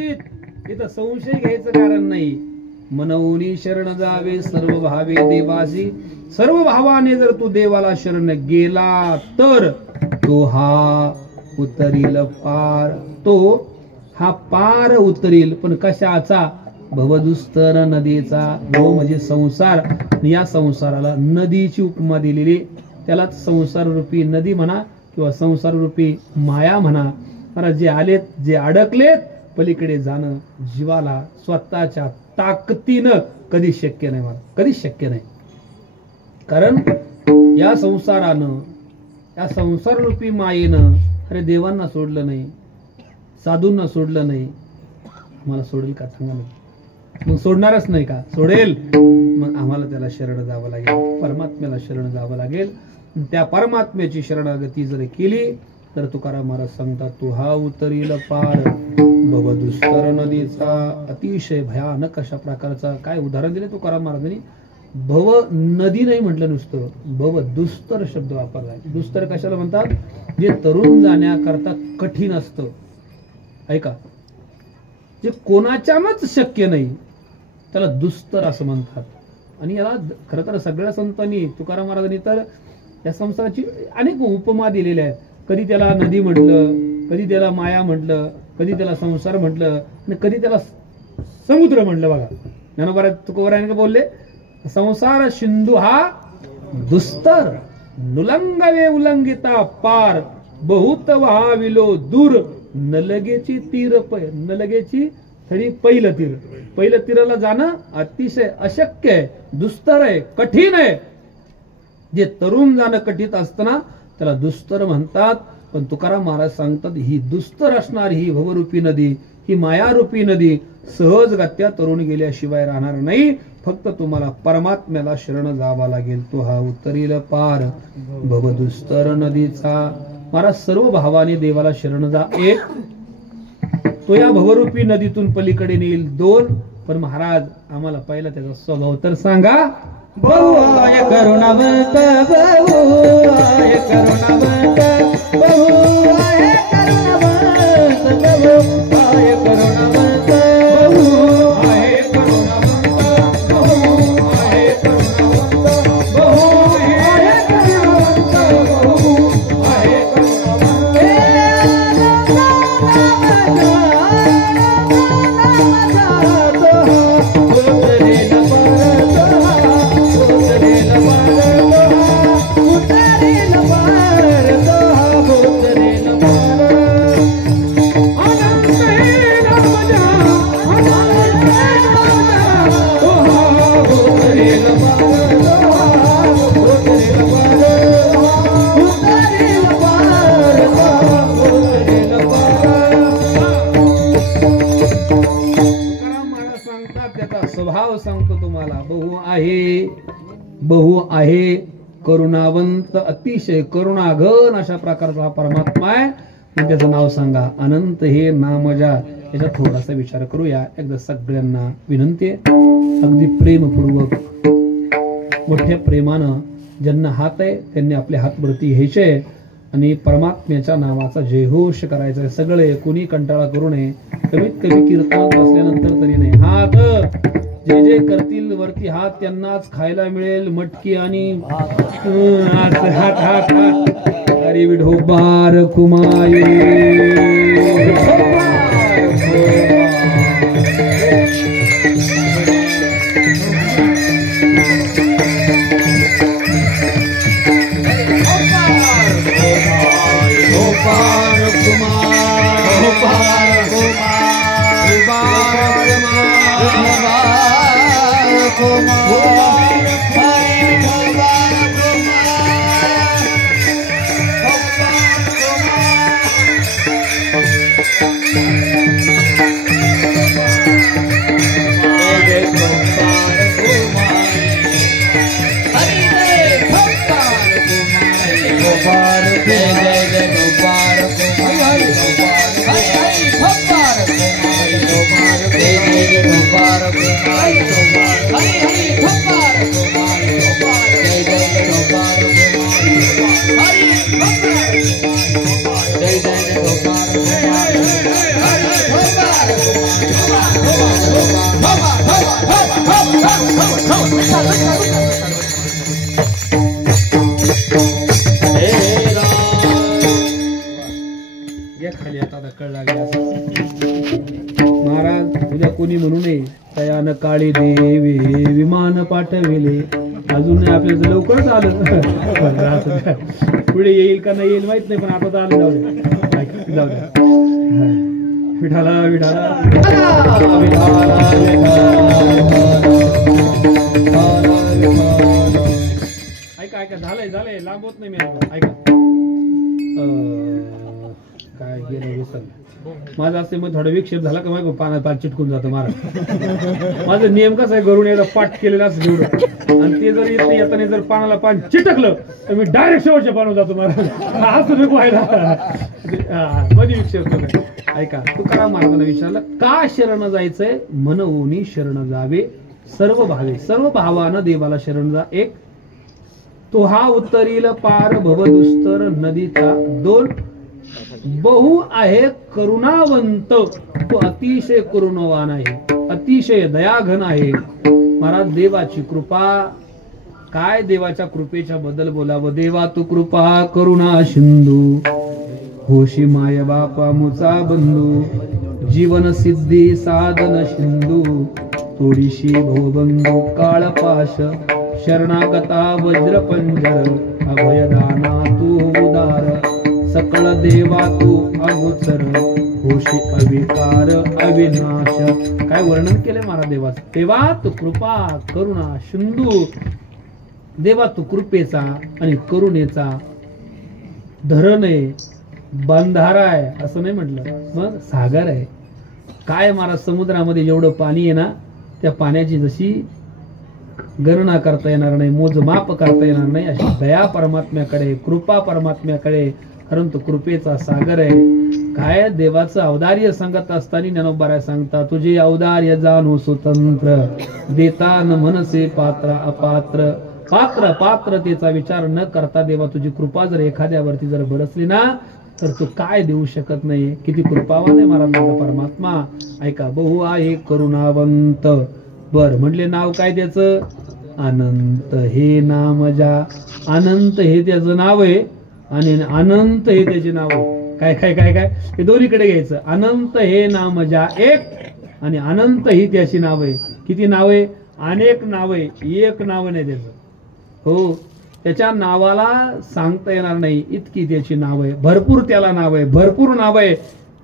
निश्चित, इथं संशय घ्यायचं कारण नाही. मनवनी शरण जावे सर्व भावे देवासी. सर्व भावाने जर तू देवाला शरण गेला तर तो हा उतरील पार. तो हा पार उतरील. पण कशाचा? भवदुस्तर नदीचा. भव म्हणजे संसार. या संसाराला नदीची उपमा दिलेली. त्यालाच संसार रूपी नदी म्हणा किंवा संसार रूपी माया म्हणा. मला जे आलेत, जे अडकलेत, पलीकडे जाणं जीवाला स्वतःच्या ताकदीनं कधी शक्य नाही. मला कधीच शक्य नाही. कारण या संसारानं, या संसार रूपी मायेनं अरे देवांना सोडलं नाही, साधूंना सोडलं नाही. आम्हाला सोडेल का सांगा ना? मग सोडणारच नाही का? सोडेल. मग आम्हाला त्याला शरण जावं लागेल, परमात्म्याला शरण जावं लागेल. त्या परमात्म्याची शरणागती जर केली तर तुकाराम महाराज सांगतात, तू हा उतरील पार भवदुस्तर नदीचा. अतिशय भयानक अशा प्रकारचा काय उदाहरण दिले तुकाराम महाराजांनी. भव नदी नाही म्हटलं नुसतं, भव दुस्तर शब्द वापरलाय. दुस्तर कशाला म्हणतात? जे तरुण जाण्याकरता कठीण असतं. ऐका, जे कोणाच्यानच शक्य नाही त्याला दुस्तर असं म्हणतात. आणि याला खरं तर सगळ्या संतांनी, तुकाराम महाराजांनी तर या संसाराची अनेक उपमा दिलेल्या आहेत. कधी त्याला नदी म्हटलं, कधी त्याला माया म्हटलं, कधी त्याला संसार म्हटलं, आणि कधी त्याला समुद्र म्हटलं. बघा ज्ञानोबा तुकोबरायाने बोलले, संसार सिंधू हा दुस्तर, नुलंगवे उल्लंघिता पार, बहुत व्हाविलो दूर, नलगेची तीर पै. नलगेची थडी पहिलं तीर. पहिलं तीराला जाणं अतिशय अशक्य आहे, दुस्तर आहे, कठीण आहे. जे तरुण जाणं कठीण असताना त्याला दुस्तर म्हणतात. पण तुकाराम महाराज सांगतात, ही दुस्तर असणारी ही भवरूपी नदी, ही मायारूपी नदी सहजगत्या तरुण गेल्याशिवाय राहणार नाही. फक्त तुम्हाला परमात्म्याला शरण जावा लागेल. तो हा उतरील पार भवदुस्तर नदीचा. महाराज सर्व भावाने देवाला शरण जा. एक, तो या भवरूपी नदीतून पलीकडे नेईल. दोन, पण महाराज आम्हाला पहिला त्याचा स्वभाव तर सांगा. बहु आय करुणावंत, बहु आय करुणावंत, बहु आय करुणावंत, बहु आय करुणावंत, बहु आय करुणावंत, बहु आय करुणावंत, बहु आय करुणावंत, बहु आय स्वभाव सांगतो तुम्हाला. बहु आहे करुणावंत, अतिशय करुणाघन अशा प्रकारचा हा परमात्मा आहे. त्याचं नाव सांगा. अनंत हे नामजा. याचा थोडासा विचार करूया. एकदा सगळ्यांना विनंती आहे, अगदी प्रेमपूर्वक मोठ्या प्रेमानं ज्यांना हात आहे त्यांनी आपले हात वरती घ्यायचे आणि परमात्म्याच्या नावाचा जयघोष करायचा आहे. सगळे कोणी कंटाळा करू नये. कमीत कमी कीर्तनात बसल्यानंतर तरी नाही. हात जे जे करतील वरती हात त्यांनाच खायला मिळेल मटकी आणि हात हात हात हात. अरे विठोबार कुमारी Hey, या खाली आता कळ लागली महाराज उद्या कोणी म्हणू नये तयान काळी देवी विमान पाठविले अजून नाही आपल्याला लवकरच आलं पुढे येईल का नाही येईल माहित नाही पण आता तर आलं जाऊ द्या विठाला विठाला ऐका ऐका झालंय लांब होत नाही मी ऐका काय गेलं विसरलं माझा असे मग थोडा विक्षेप झाला का माहिती पाण्यात पाच चिटकून जातो महाराज माझा नियम कसा आहे घरून एकदा पाठ केलेला असं जेवढं आणि ते जर येताना जर पानाला पान चिटकलं तर मी डायरेक्ट शेवटच्या पानावर जातो महाराज असं नको व्हायला मध्ये विक्षेप होतो ऐका तुकाराम महाराजांना विचारलं का शरण जायचंय मनवोनी शरण जावे सर्व भावे सर्व भावानं देवाला शरण जा एक तो हा उत्तरील पार भवदुस्तर नदीचा दोन बहु आहे करुणावंत तो अतिशय करुणवान आहे अतिशय दयाघन आहे महाराज देवाची कृपा काय देवाच्या कृपेच्या बद्दल बोलावं देवा तू कृपा करुणा सिंधू होशी माय बापा मुचा बंधू जीवन सिद्धी साधन सिंधू थोडीशी भवबंधू काळपाश शरणागता वज्रपंजर अभयदाना तू उदार सकळ देवा तू अगोचर होशी अविकार अविनाश काय वर्णन केले महाराज देवाचं देवा तू कृपा करुणा सिंधू देवा तू कृपेचा आणि करुणेचा धरण आहे बंधारा आहे असं नाही म्हटलं मग सागर आहे काय महाराज समुद्रामध्ये जेवढं पाणी आहे ना त्या पाण्याची जशी गणना करता येणार नाही मोजमाप करता येणार नाही अशी दया परमात्म्याकडे कृपा परमात्म्याकडे कारण तो कृपेचा सागर आहे काय देवाचं औदार्य सांगत असताना ज्ञानोबा सांगता तुझे औदार्य जाणू स्वतंत्र देता न मनसे पात्र अपात्र पात्र पात्रतेचा विचार न करता देवा तुझी कृपा जर एखाद्यावरती जर बरसली ना तर तू काय देऊ शकत नाही किती कृपावान आहे महाराज माझा परमात्मा ऐका बहु आहे करुणावंत बर म्हणले नाव काय त्याचं अनंत हे नाम जा अनंत हे त्याचं नाव आहे आणि अनंत हे त्याचे नाव आहे काय काय काय काय हे दोन्हीकडे घ्यायचं अनंत हे नाम जा एक आणि अनंत ही त्याची नाव आहे किती नाव आहे अनेक नाव आहे एक नाव नाही त्याचं हो त्याच्या नावाला सांगता येणार नाही इतकी त्याची नाव आहे भरपूर त्याला नाव आहे भरपूर नाव आहे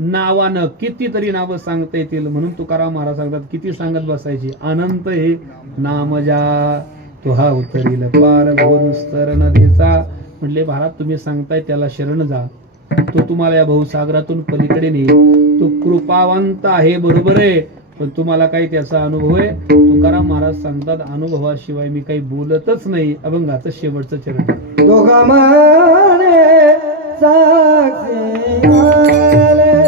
नावानं कितीतरी नावं सांगता येतील म्हणून तुकाराम महाराज सांगतात किती सांगत बसायची अनंत हे नाम जा तो हा उतरील पार भवदुस्तर नदीचा म्हटले महाराज तुम्ही सांगताय त्याला शरण जा तो तुम्हाला या भवसागरातून पलीकडे नेईल तो कृपावंत आहे बरोबर आहे पण तुम्हाला काही त्याचा अनुभव आहे तुकाराम महाराज सांगतात अनुभवाशिवाय मी काही बोलतच नाही अभंगाचं शेवटचं चरण दोघा माने साक्षी आले, दोघा माने साक्षी आले.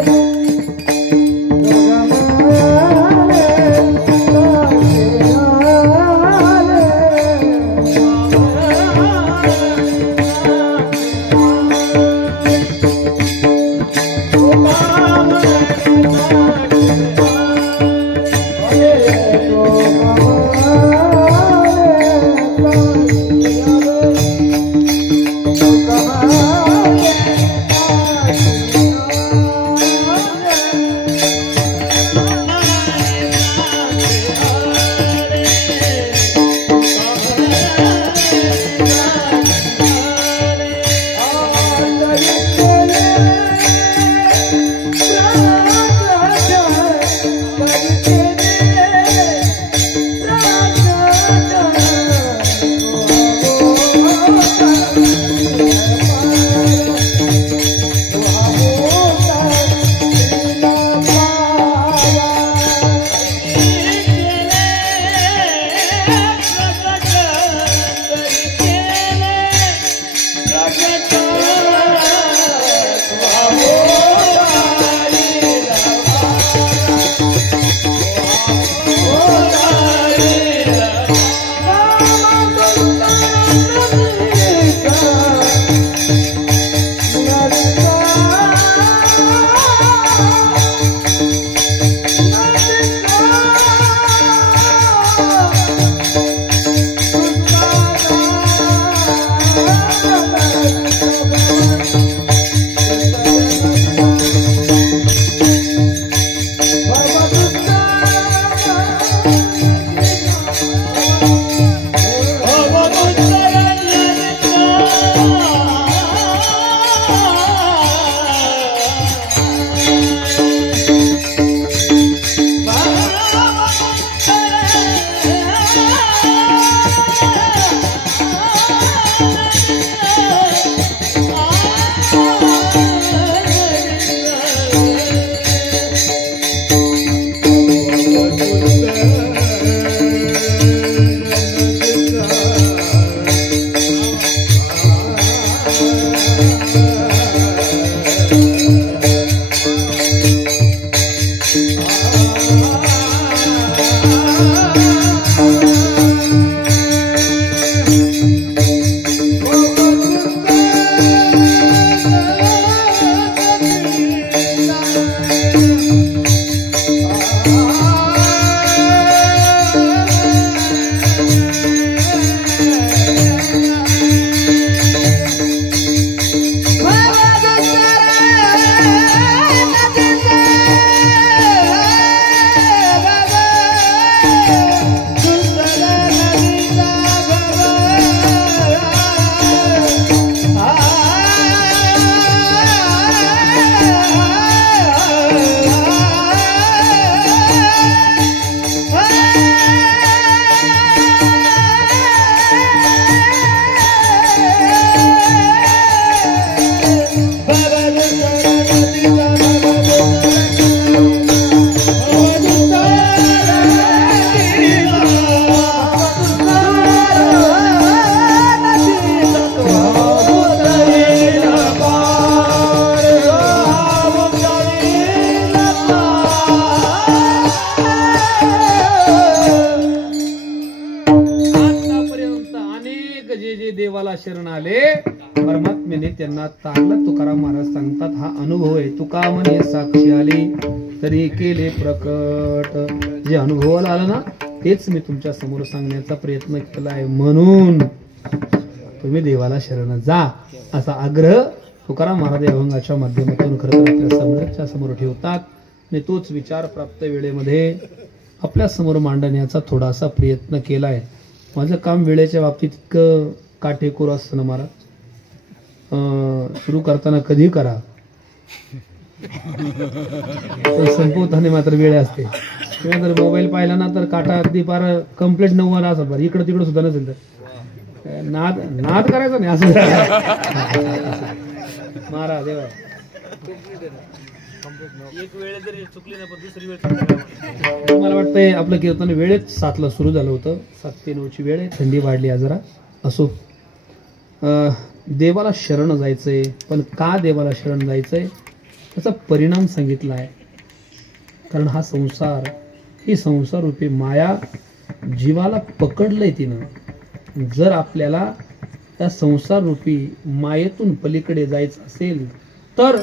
शरण आले परमात्म्याने त्यांना तारलं. तुकाराम महाराज सांगतात हा अनुभव आहे. तुका म्हणे साक्षी आली तरी केले प्रकट. जे अनुभवाला आलं ना तेच मी तुमच्या समोर सांगण्याचा प्रयत्न केला आहे. म्हणून तुम्ही देवाला शरण जा असा आग्रह तुकाराम महाराज या अभंगाच्या माध्यमातून खरं तर आपल्या समोरच्या समोर ठेवतात. आणि तोच विचार प्राप्त वेळेमध्ये आपल्या समोर मांडण्याचा थोडासा प्रयत्न केला आहे. माझं काम वेळेच्या बाबतीत इतकं काटेकोर असतं ना महाराज. सुरू करताना कधी करा संपवताना मात्र वेळ असते. किंवा जर मोबाईल पाहिला ना तर काटा अगदी फार कम्प्लीट 9 असं बरं इकडं तिकडं सुद्धा नसेल तर नाद नाद करायचा नाही असं महाराज देवा. एक वेळ जरी चुकली ना पण दुसरी वेळ मला वाटतंय आपलं कीर्तन वेळेत 7ला सुरू झालं होतं. 7 ते 9ची वेळ आहे. थंडी वाढली आज जरा. असो देवाला शरण जायचंय. पण का देवाला शरण जायचंय त्याचा परिणाम सांगितला आहे. कारण हा संसार ही संसार रूपी माया जीवाला पकडलंय तिनं. जर आपल्याला त्या संसार रूपी मायेतून पलीकडे जायचं असेल तर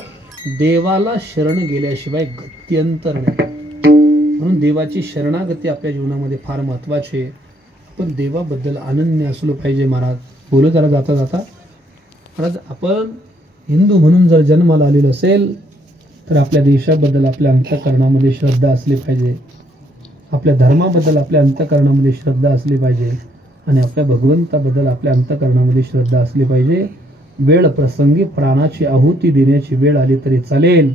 देवाला शरण गेल्याशिवाय गत्यंतर नाही. म्हणून देवाची शरणागती आपल्या जीवनामध्ये फार महत्वाची आहे. आपण देवाबद्दल अनन्य असलो पाहिजे. महाराज बोलू जरा जाता जाता. महाराज आपण हिंदू म्हणून जर जन्माला आलेलो असेल तर आपल्या देशाबद्दल आपल्या अंतःकरणामध्ये श्रद्धा असली पाहिजे. आपल्या धर्माबद्दल आपल्या अंतःकरणामध्ये श्रद्धा असली पाहिजे. आणि आपल्या भगवंताबद्दल आपल्या अंतःकरणामध्ये श्रद्धा असली पाहिजे. वेळ प्रसंगी प्राणाची आहुती देण्याची वेळ आली तरी चालेल.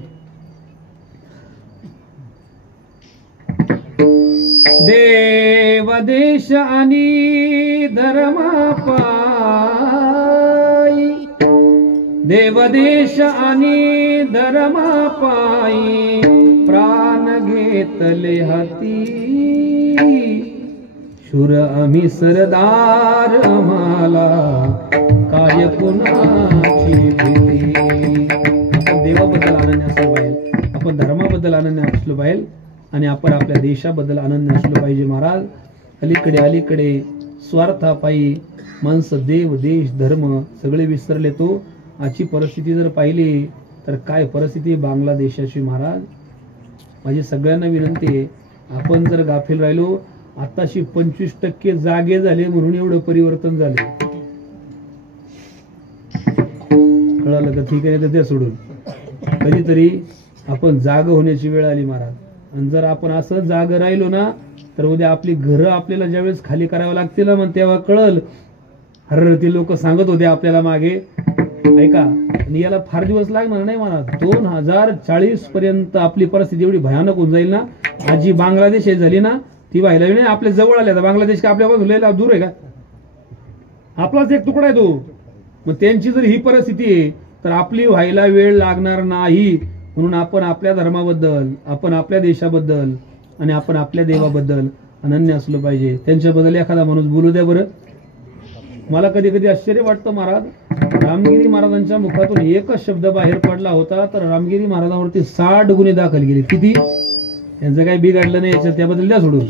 देव देश आणि धर्मापायी देव देश आणि धर्मापायी प्राण घेतले हाती. शूर आम्ही सरदार आम्हाला काय कुणाची भीती. आपण देवाबद्दल अनन्य असलो पाहिजे. आपण धर्माबद्दल अनन्य असलो पाहिजे. आणि आपण आपल्या देशाबद्दल अनन्य असलो पाहिजे. महाराज अलीकडे स्वार्थापायी माणसं देव देश धर्म सगळे विसरले. तो आजची परिस्थिती जर पाहिली तर काय परिस्थिती बांगलादेशाची. महाराज माझी सगळ्यांना विनंती आहे आपण जर गाफील राहिलो. आताशी 25% जागे झाले म्हणून एवढं परिवर्तन झाले. कळालं का? ठीक आहे तर ते सोडून कधीतरी आपण जाग होण्याची वेळ आली महाराज. आणि जर आपण असं जाग राहिलो ना तर उद्या आपली घरं आपल्याला ज्यावेळेस खाली करावं लागतील ना मग तेव्हा कळल. हर ते लोक सांगत होते आपल्याला मागे ऐका. आणि याला फार दिवस लागणार नाही महाराज. 2040 पर्यंत आपली परिस्थिती एवढी भयानक होऊन जाईल ना. आज जी बांगलादेश झाली ना ती व्हायला नाही. आपल्या जवळ आल्या. बांगलादेश का आपल्या बाजूला दूर आहे का? आपलाच एक तुकडा आहे तो. मग त्यांची जर ही परिस्थिती आहे तर आपली व्हायला वेळ लागणार नाही. म्हणून आपण आपल्या धर्माबद्दल आपण आपल्या देशाबद्दल आणि आपण आपल्या देवाबद्दल अनन्य असलो पाहिजे. त्यांच्याबद्दल एखादा माणूस बोलू द्या बरं. मला कधी कधी आश्चर्य वाटतं महाराज. रामगिरी महाराजांच्या मुखातून एकच शब्द बाहेर पडला होता तर रामगिरी महाराजांवरती 60 गुन्हे दाखल केले. किती? यांचं काही बिघडलं नाही याच्यात त्याबद्दल द्या सोडून.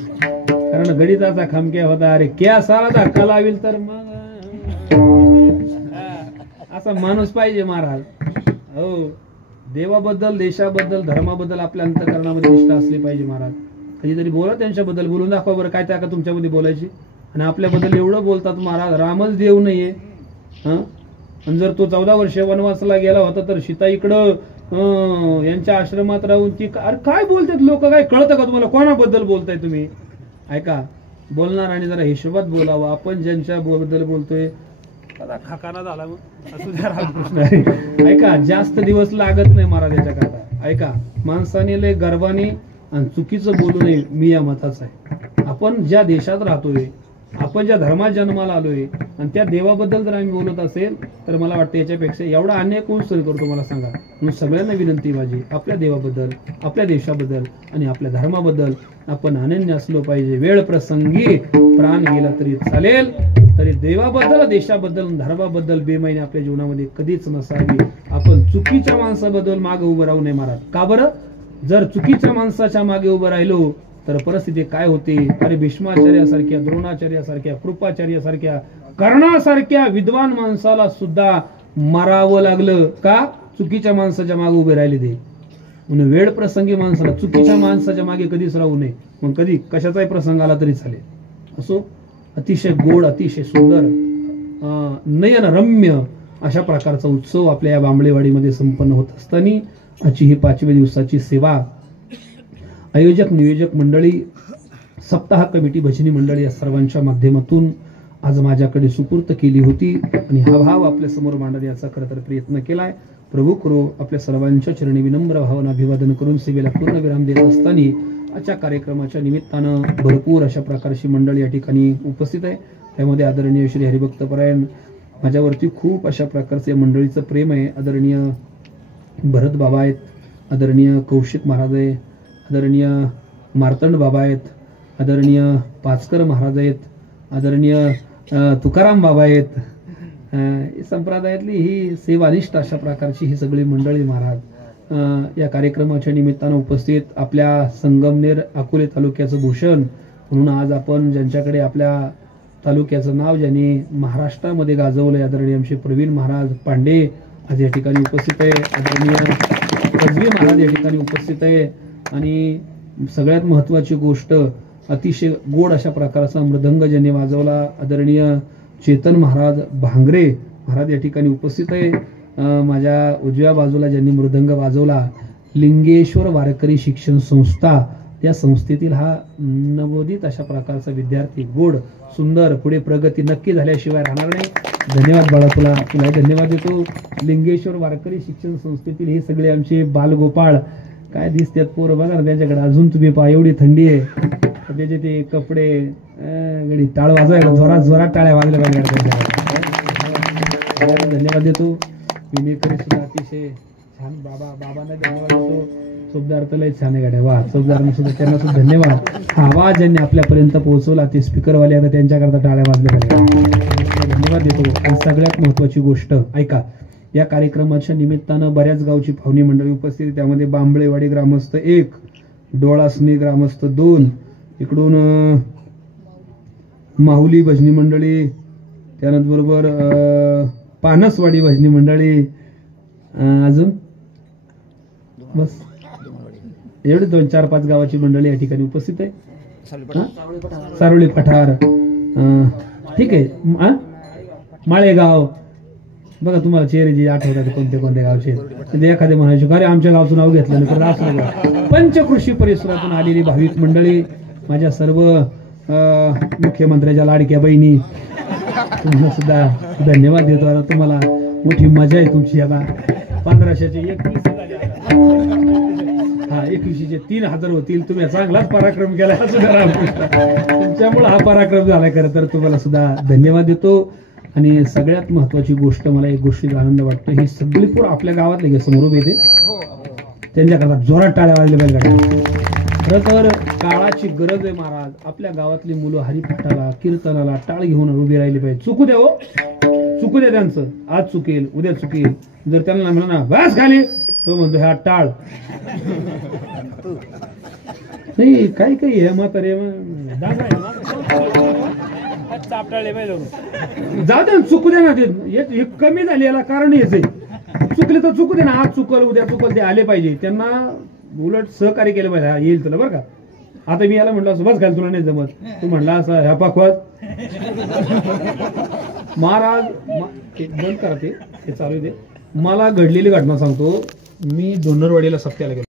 कारण गणिताचा खामक्या होता. अरे क्या साला धक्का लावेल तर मग असा माणूस पाहिजे महाराज. हो देवाबद्दल देशाबद्दल धर्माबद्दल आपल्या अंतःकरणामध्ये निष्ठा असली पाहिजे महाराज. कधीतरी बोला त्यांच्याबद्दल. बोलून दाखवा बरं काय त्या का तुमच्यामध्ये बोलायची. आणि आपल्याबद्दल एवढं बोलतात महाराज. रामच देव नाहीये. आणि जर तो 14 वर्ष वनवासाला गेला होता तर सीता इकडं यांच्या आश्रमात राहून ती अरे काय बोलतात लोक. काय कळतं का तुम्हाला? कोणाबद्दल बोलताय तुम्ही? ऐका बोलणार आणि जरा हिशोबात बोलावं. आपण ज्यांच्या बद्दल बोलतोय खाकाना झाला मग असू द्या रामकृष्ण. ऐका जास्त दिवस लागत नाही महाराज याच्याकरता. ऐका माणसाने लय गर्वाने आणि चुकीचं बोलू नये. मी या मताच आहे. आपण ज्या देशात राहतोय आपण ज्या धर्मात जन्माला आलोय आणि त्या देवाबद्दल जर आम्ही बोलत असेल तर मला वाटतं याच्यापेक्षा एवढा अन्याय कोण सहन करतो मला सांगा. म्हणून सगळ्यांना विनंती माझी आपल्या देवाबद्दल आपल्या देशाबद्दल आणि आपल्या धर्माबद्दल आपण अनन्य असलो पाहिजे. वेळ प्रसंगी प्राण गेला तरी चालेल तरी देवाबद्दल देशाबद्दल धर्माबद्दल बेमाईने आपल्या जीवनामध्ये कधीच नसावी. आपण चुकीच्या माणसाबद्दल मागे उभं राहू नये महाराज. का बरं? जर चुकीच्या माणसाच्या मागे उभं राहिलो तर परिस्थिती काय होते. अरे भीष्माचार्यासारख्या, द्रोणाचार्यासारख्या, कृपाचार्यासारख्या, कर्णासारख्या विद्वान माणसाला सुद्धा मारावं लागलं का? चुकीच्या माणसाच्या मागे उभे राहिले ते. म्हणून वेळ प्रसंगी माणसाला चुकीच्या माणसाच्या मागे कधीच राहू नये. मग कधी कशाचाही प्रसंग आला तरी चालेल. असो, अतिशय गोड, अतिशय सुंदर, नयन रम्य अशा प्रकारचा उत्सव आपल्या या बांबळेवाडीमध्ये संपन्न होत असताना आजची ही 5व्या दिवसाची सेवा आयोजक, नियोजक मंडळी, सप्ताह कमिटी, भजनी मंडळी या सर्वांच्या माध्यमातून आज माझ्याकडे सुपूर्त केली होती आणि हा भाव आपल्या समोर मांडण्याचा खरं तर प्रयत्न केलाय. प्रभू करो आपल्या सर्वांच्या चरणी विनम्र भावना अभिवादन करून सेवेला पूर्ण विराम देत असताना आजच्या कार्यक्रमाच्या निमित्तानं भरपूर अशा प्रकारची मंडळी या ठिकाणी उपस्थित आहे. त्यामध्ये आदरणीय श्री हरिभक्तपरायण, माझ्यावरती खूप अशा प्रकारचे मंडळीचं प्रेम आहे. आदरणीय भरत बाबा आहेत, आदरणीय कौशिक महाराज आहे, आदरणीय मार्तंड बाबा आहेत, आदरणीय पाचकर महाराज आहेत, आदरणीय तुकाराम बाबा आहेत. संप्रदायातली ही सेवानिष्ठ अशा प्रकारची ही सगळी मंडळी महाराज या कार्यक्रमाच्या निमित्तानं उपस्थित. आपल्या संगमनेर अकोले तालुक्याचं भूषण म्हणून आज आपण ज्यांच्याकडे आपल्या तालुक्याचं नाव ज्यांनी महाराष्ट्रामध्ये गाजवलंय, आदरणीय आमचे प्रवीण महाराज पांडे आज या ठिकाणी उपस्थित आहे. आदरणीय कजवी महाराज या ठिकाणी उपस्थित आहे. आणि सगळ्यात महत्वाची गोष्ट, अतिशय गोड अशा प्रकारचा मृदंग ज्यांनी वाजवला, आदरणीय चेतन महाराज भांगरे महाराज या ठिकाणी उपस्थित आहे. माझ्या उजव्या बाजूला ज्यांनी मृदंग वाजवला, लिंगेश्वर वारकरी शिक्षण संस्था, त्या संस्थेतील हा नवोदित अशा प्रकारचा विद्यार्थी, गोड, सुंदर, पुढे प्रगती नक्की झाल्याशिवाय राहणार नाही. धन्यवाद बाळा, तुला धन्यवाद देतो. लिंगेश्वर वारकरी शिक्षण संस्थेतील हे सगळे आमचे बालगोपाळ काय दिसतात पोरं, बघा ना त्यांच्याकडे. अजून तुम्ही पहा, एवढी थंडी आहे, त्याचे ते कपडे, गडी टाळ वाजवायला जोरात जोरात टाळ्या वाजल्या पाहिजे. धन्यवाद देतो. विनेकरी सुद्धा अतिशय छान, बाबांना धन्यवाद देतो. चोपदार लय छान आहे गाड्या, वा चोपदारांना सुद्धा, त्यांना सुद्धा धन्यवाद. हा आवाज ज्यांनी आपल्यापर्यंत पोहोचवला ते स्पीकरवाले, आता त्यांच्याकरता टाळ्या वाजल्या पाहिजे, धन्यवाद देतो. आणि सगळ्यात महत्वाची गोष्ट ऐका, या कार्यक्रमाच्या निमित्तानं बऱ्याच गावची पाहुणी मंडळी उपस्थित. त्यामध्ये बांबळेवाडी ग्रामस्थ 1, डोळासणी ग्रामस्थ 2, इकडून माहुली भजनी मंडळी, त्यानंतर बरोबर पानसवाडी भजनी मंडळी, अजून बस एवढे 2-4-5 गावाची मंडळी या ठिकाणी उपस्थित आहे. सारोळी पठार, ठीक आहे, माळेगाव, बघा तुम्हाला चेहरे जे आठवतात कोणते कोणते गावचे, एखादे म्हणायचे अरे आमच्या गावचं नाव घेतलं नाही. पंचकृषी परिसरातून आलेली भाविक मंडळी, माझ्या सर्व मुख्यमंत्र्याच्या लाडक्या बहिणी, तुम्हाला सुद्धा धन्यवाद देतो. आता तुम्हाला मोठी मजा आहे तुमची. आता 1500चे 21 हा 21चे 3000 होतील. तुम्ही चांगलाच पराक्रम केला तुमच्यामुळे हा पराक्रम झाला. खरं तर तुम्हाला सुद्धा धन्यवाद देतो. आणि सगळ्यात महत्वाची गोष्ट, मला एक गोष्टीचा आनंद वाटतो, ही सगळी पोर आपल्या गावातले समोर उभे येते, त्यांच्याकरता जोरात टाळ्या वाजल्या पाहिजे. खरं तर काळाची गरज आहे महाराज. आपल्या गावातली मुलं हरिपाठाला, कीर्तनाला टाळ घेऊन उभी राहिली पाहिजे. चुकू द्या हो, चुकू द्या त्यांचं, आज चुकेल उद्या चुकेल. जर त्यांना म्हणा बस खाली, तो म्हणतो ह्या टाळ नाही, काय काही हे म्हातारे जाऊ दे, चुकू दे ना. हे कमी झाले, याला कारण हेच आहे. चुकले तर चुकू दे ना, आज चुकल उद्या चुकल, ते आले पाहिजे. त्यांना उलट सहकार्य केलं पाहिजे. हा येईल तुला बरं का. आता मी याला म्हटलं असं बस घाल, तुला नाही जमत, तू म्हणला असं ह्या पाखवात महाराज बंद करा ते चालू दे. मला घडलेली घटना सांगतो. मी डोंगरवाडीला सप्त्याला गेलो.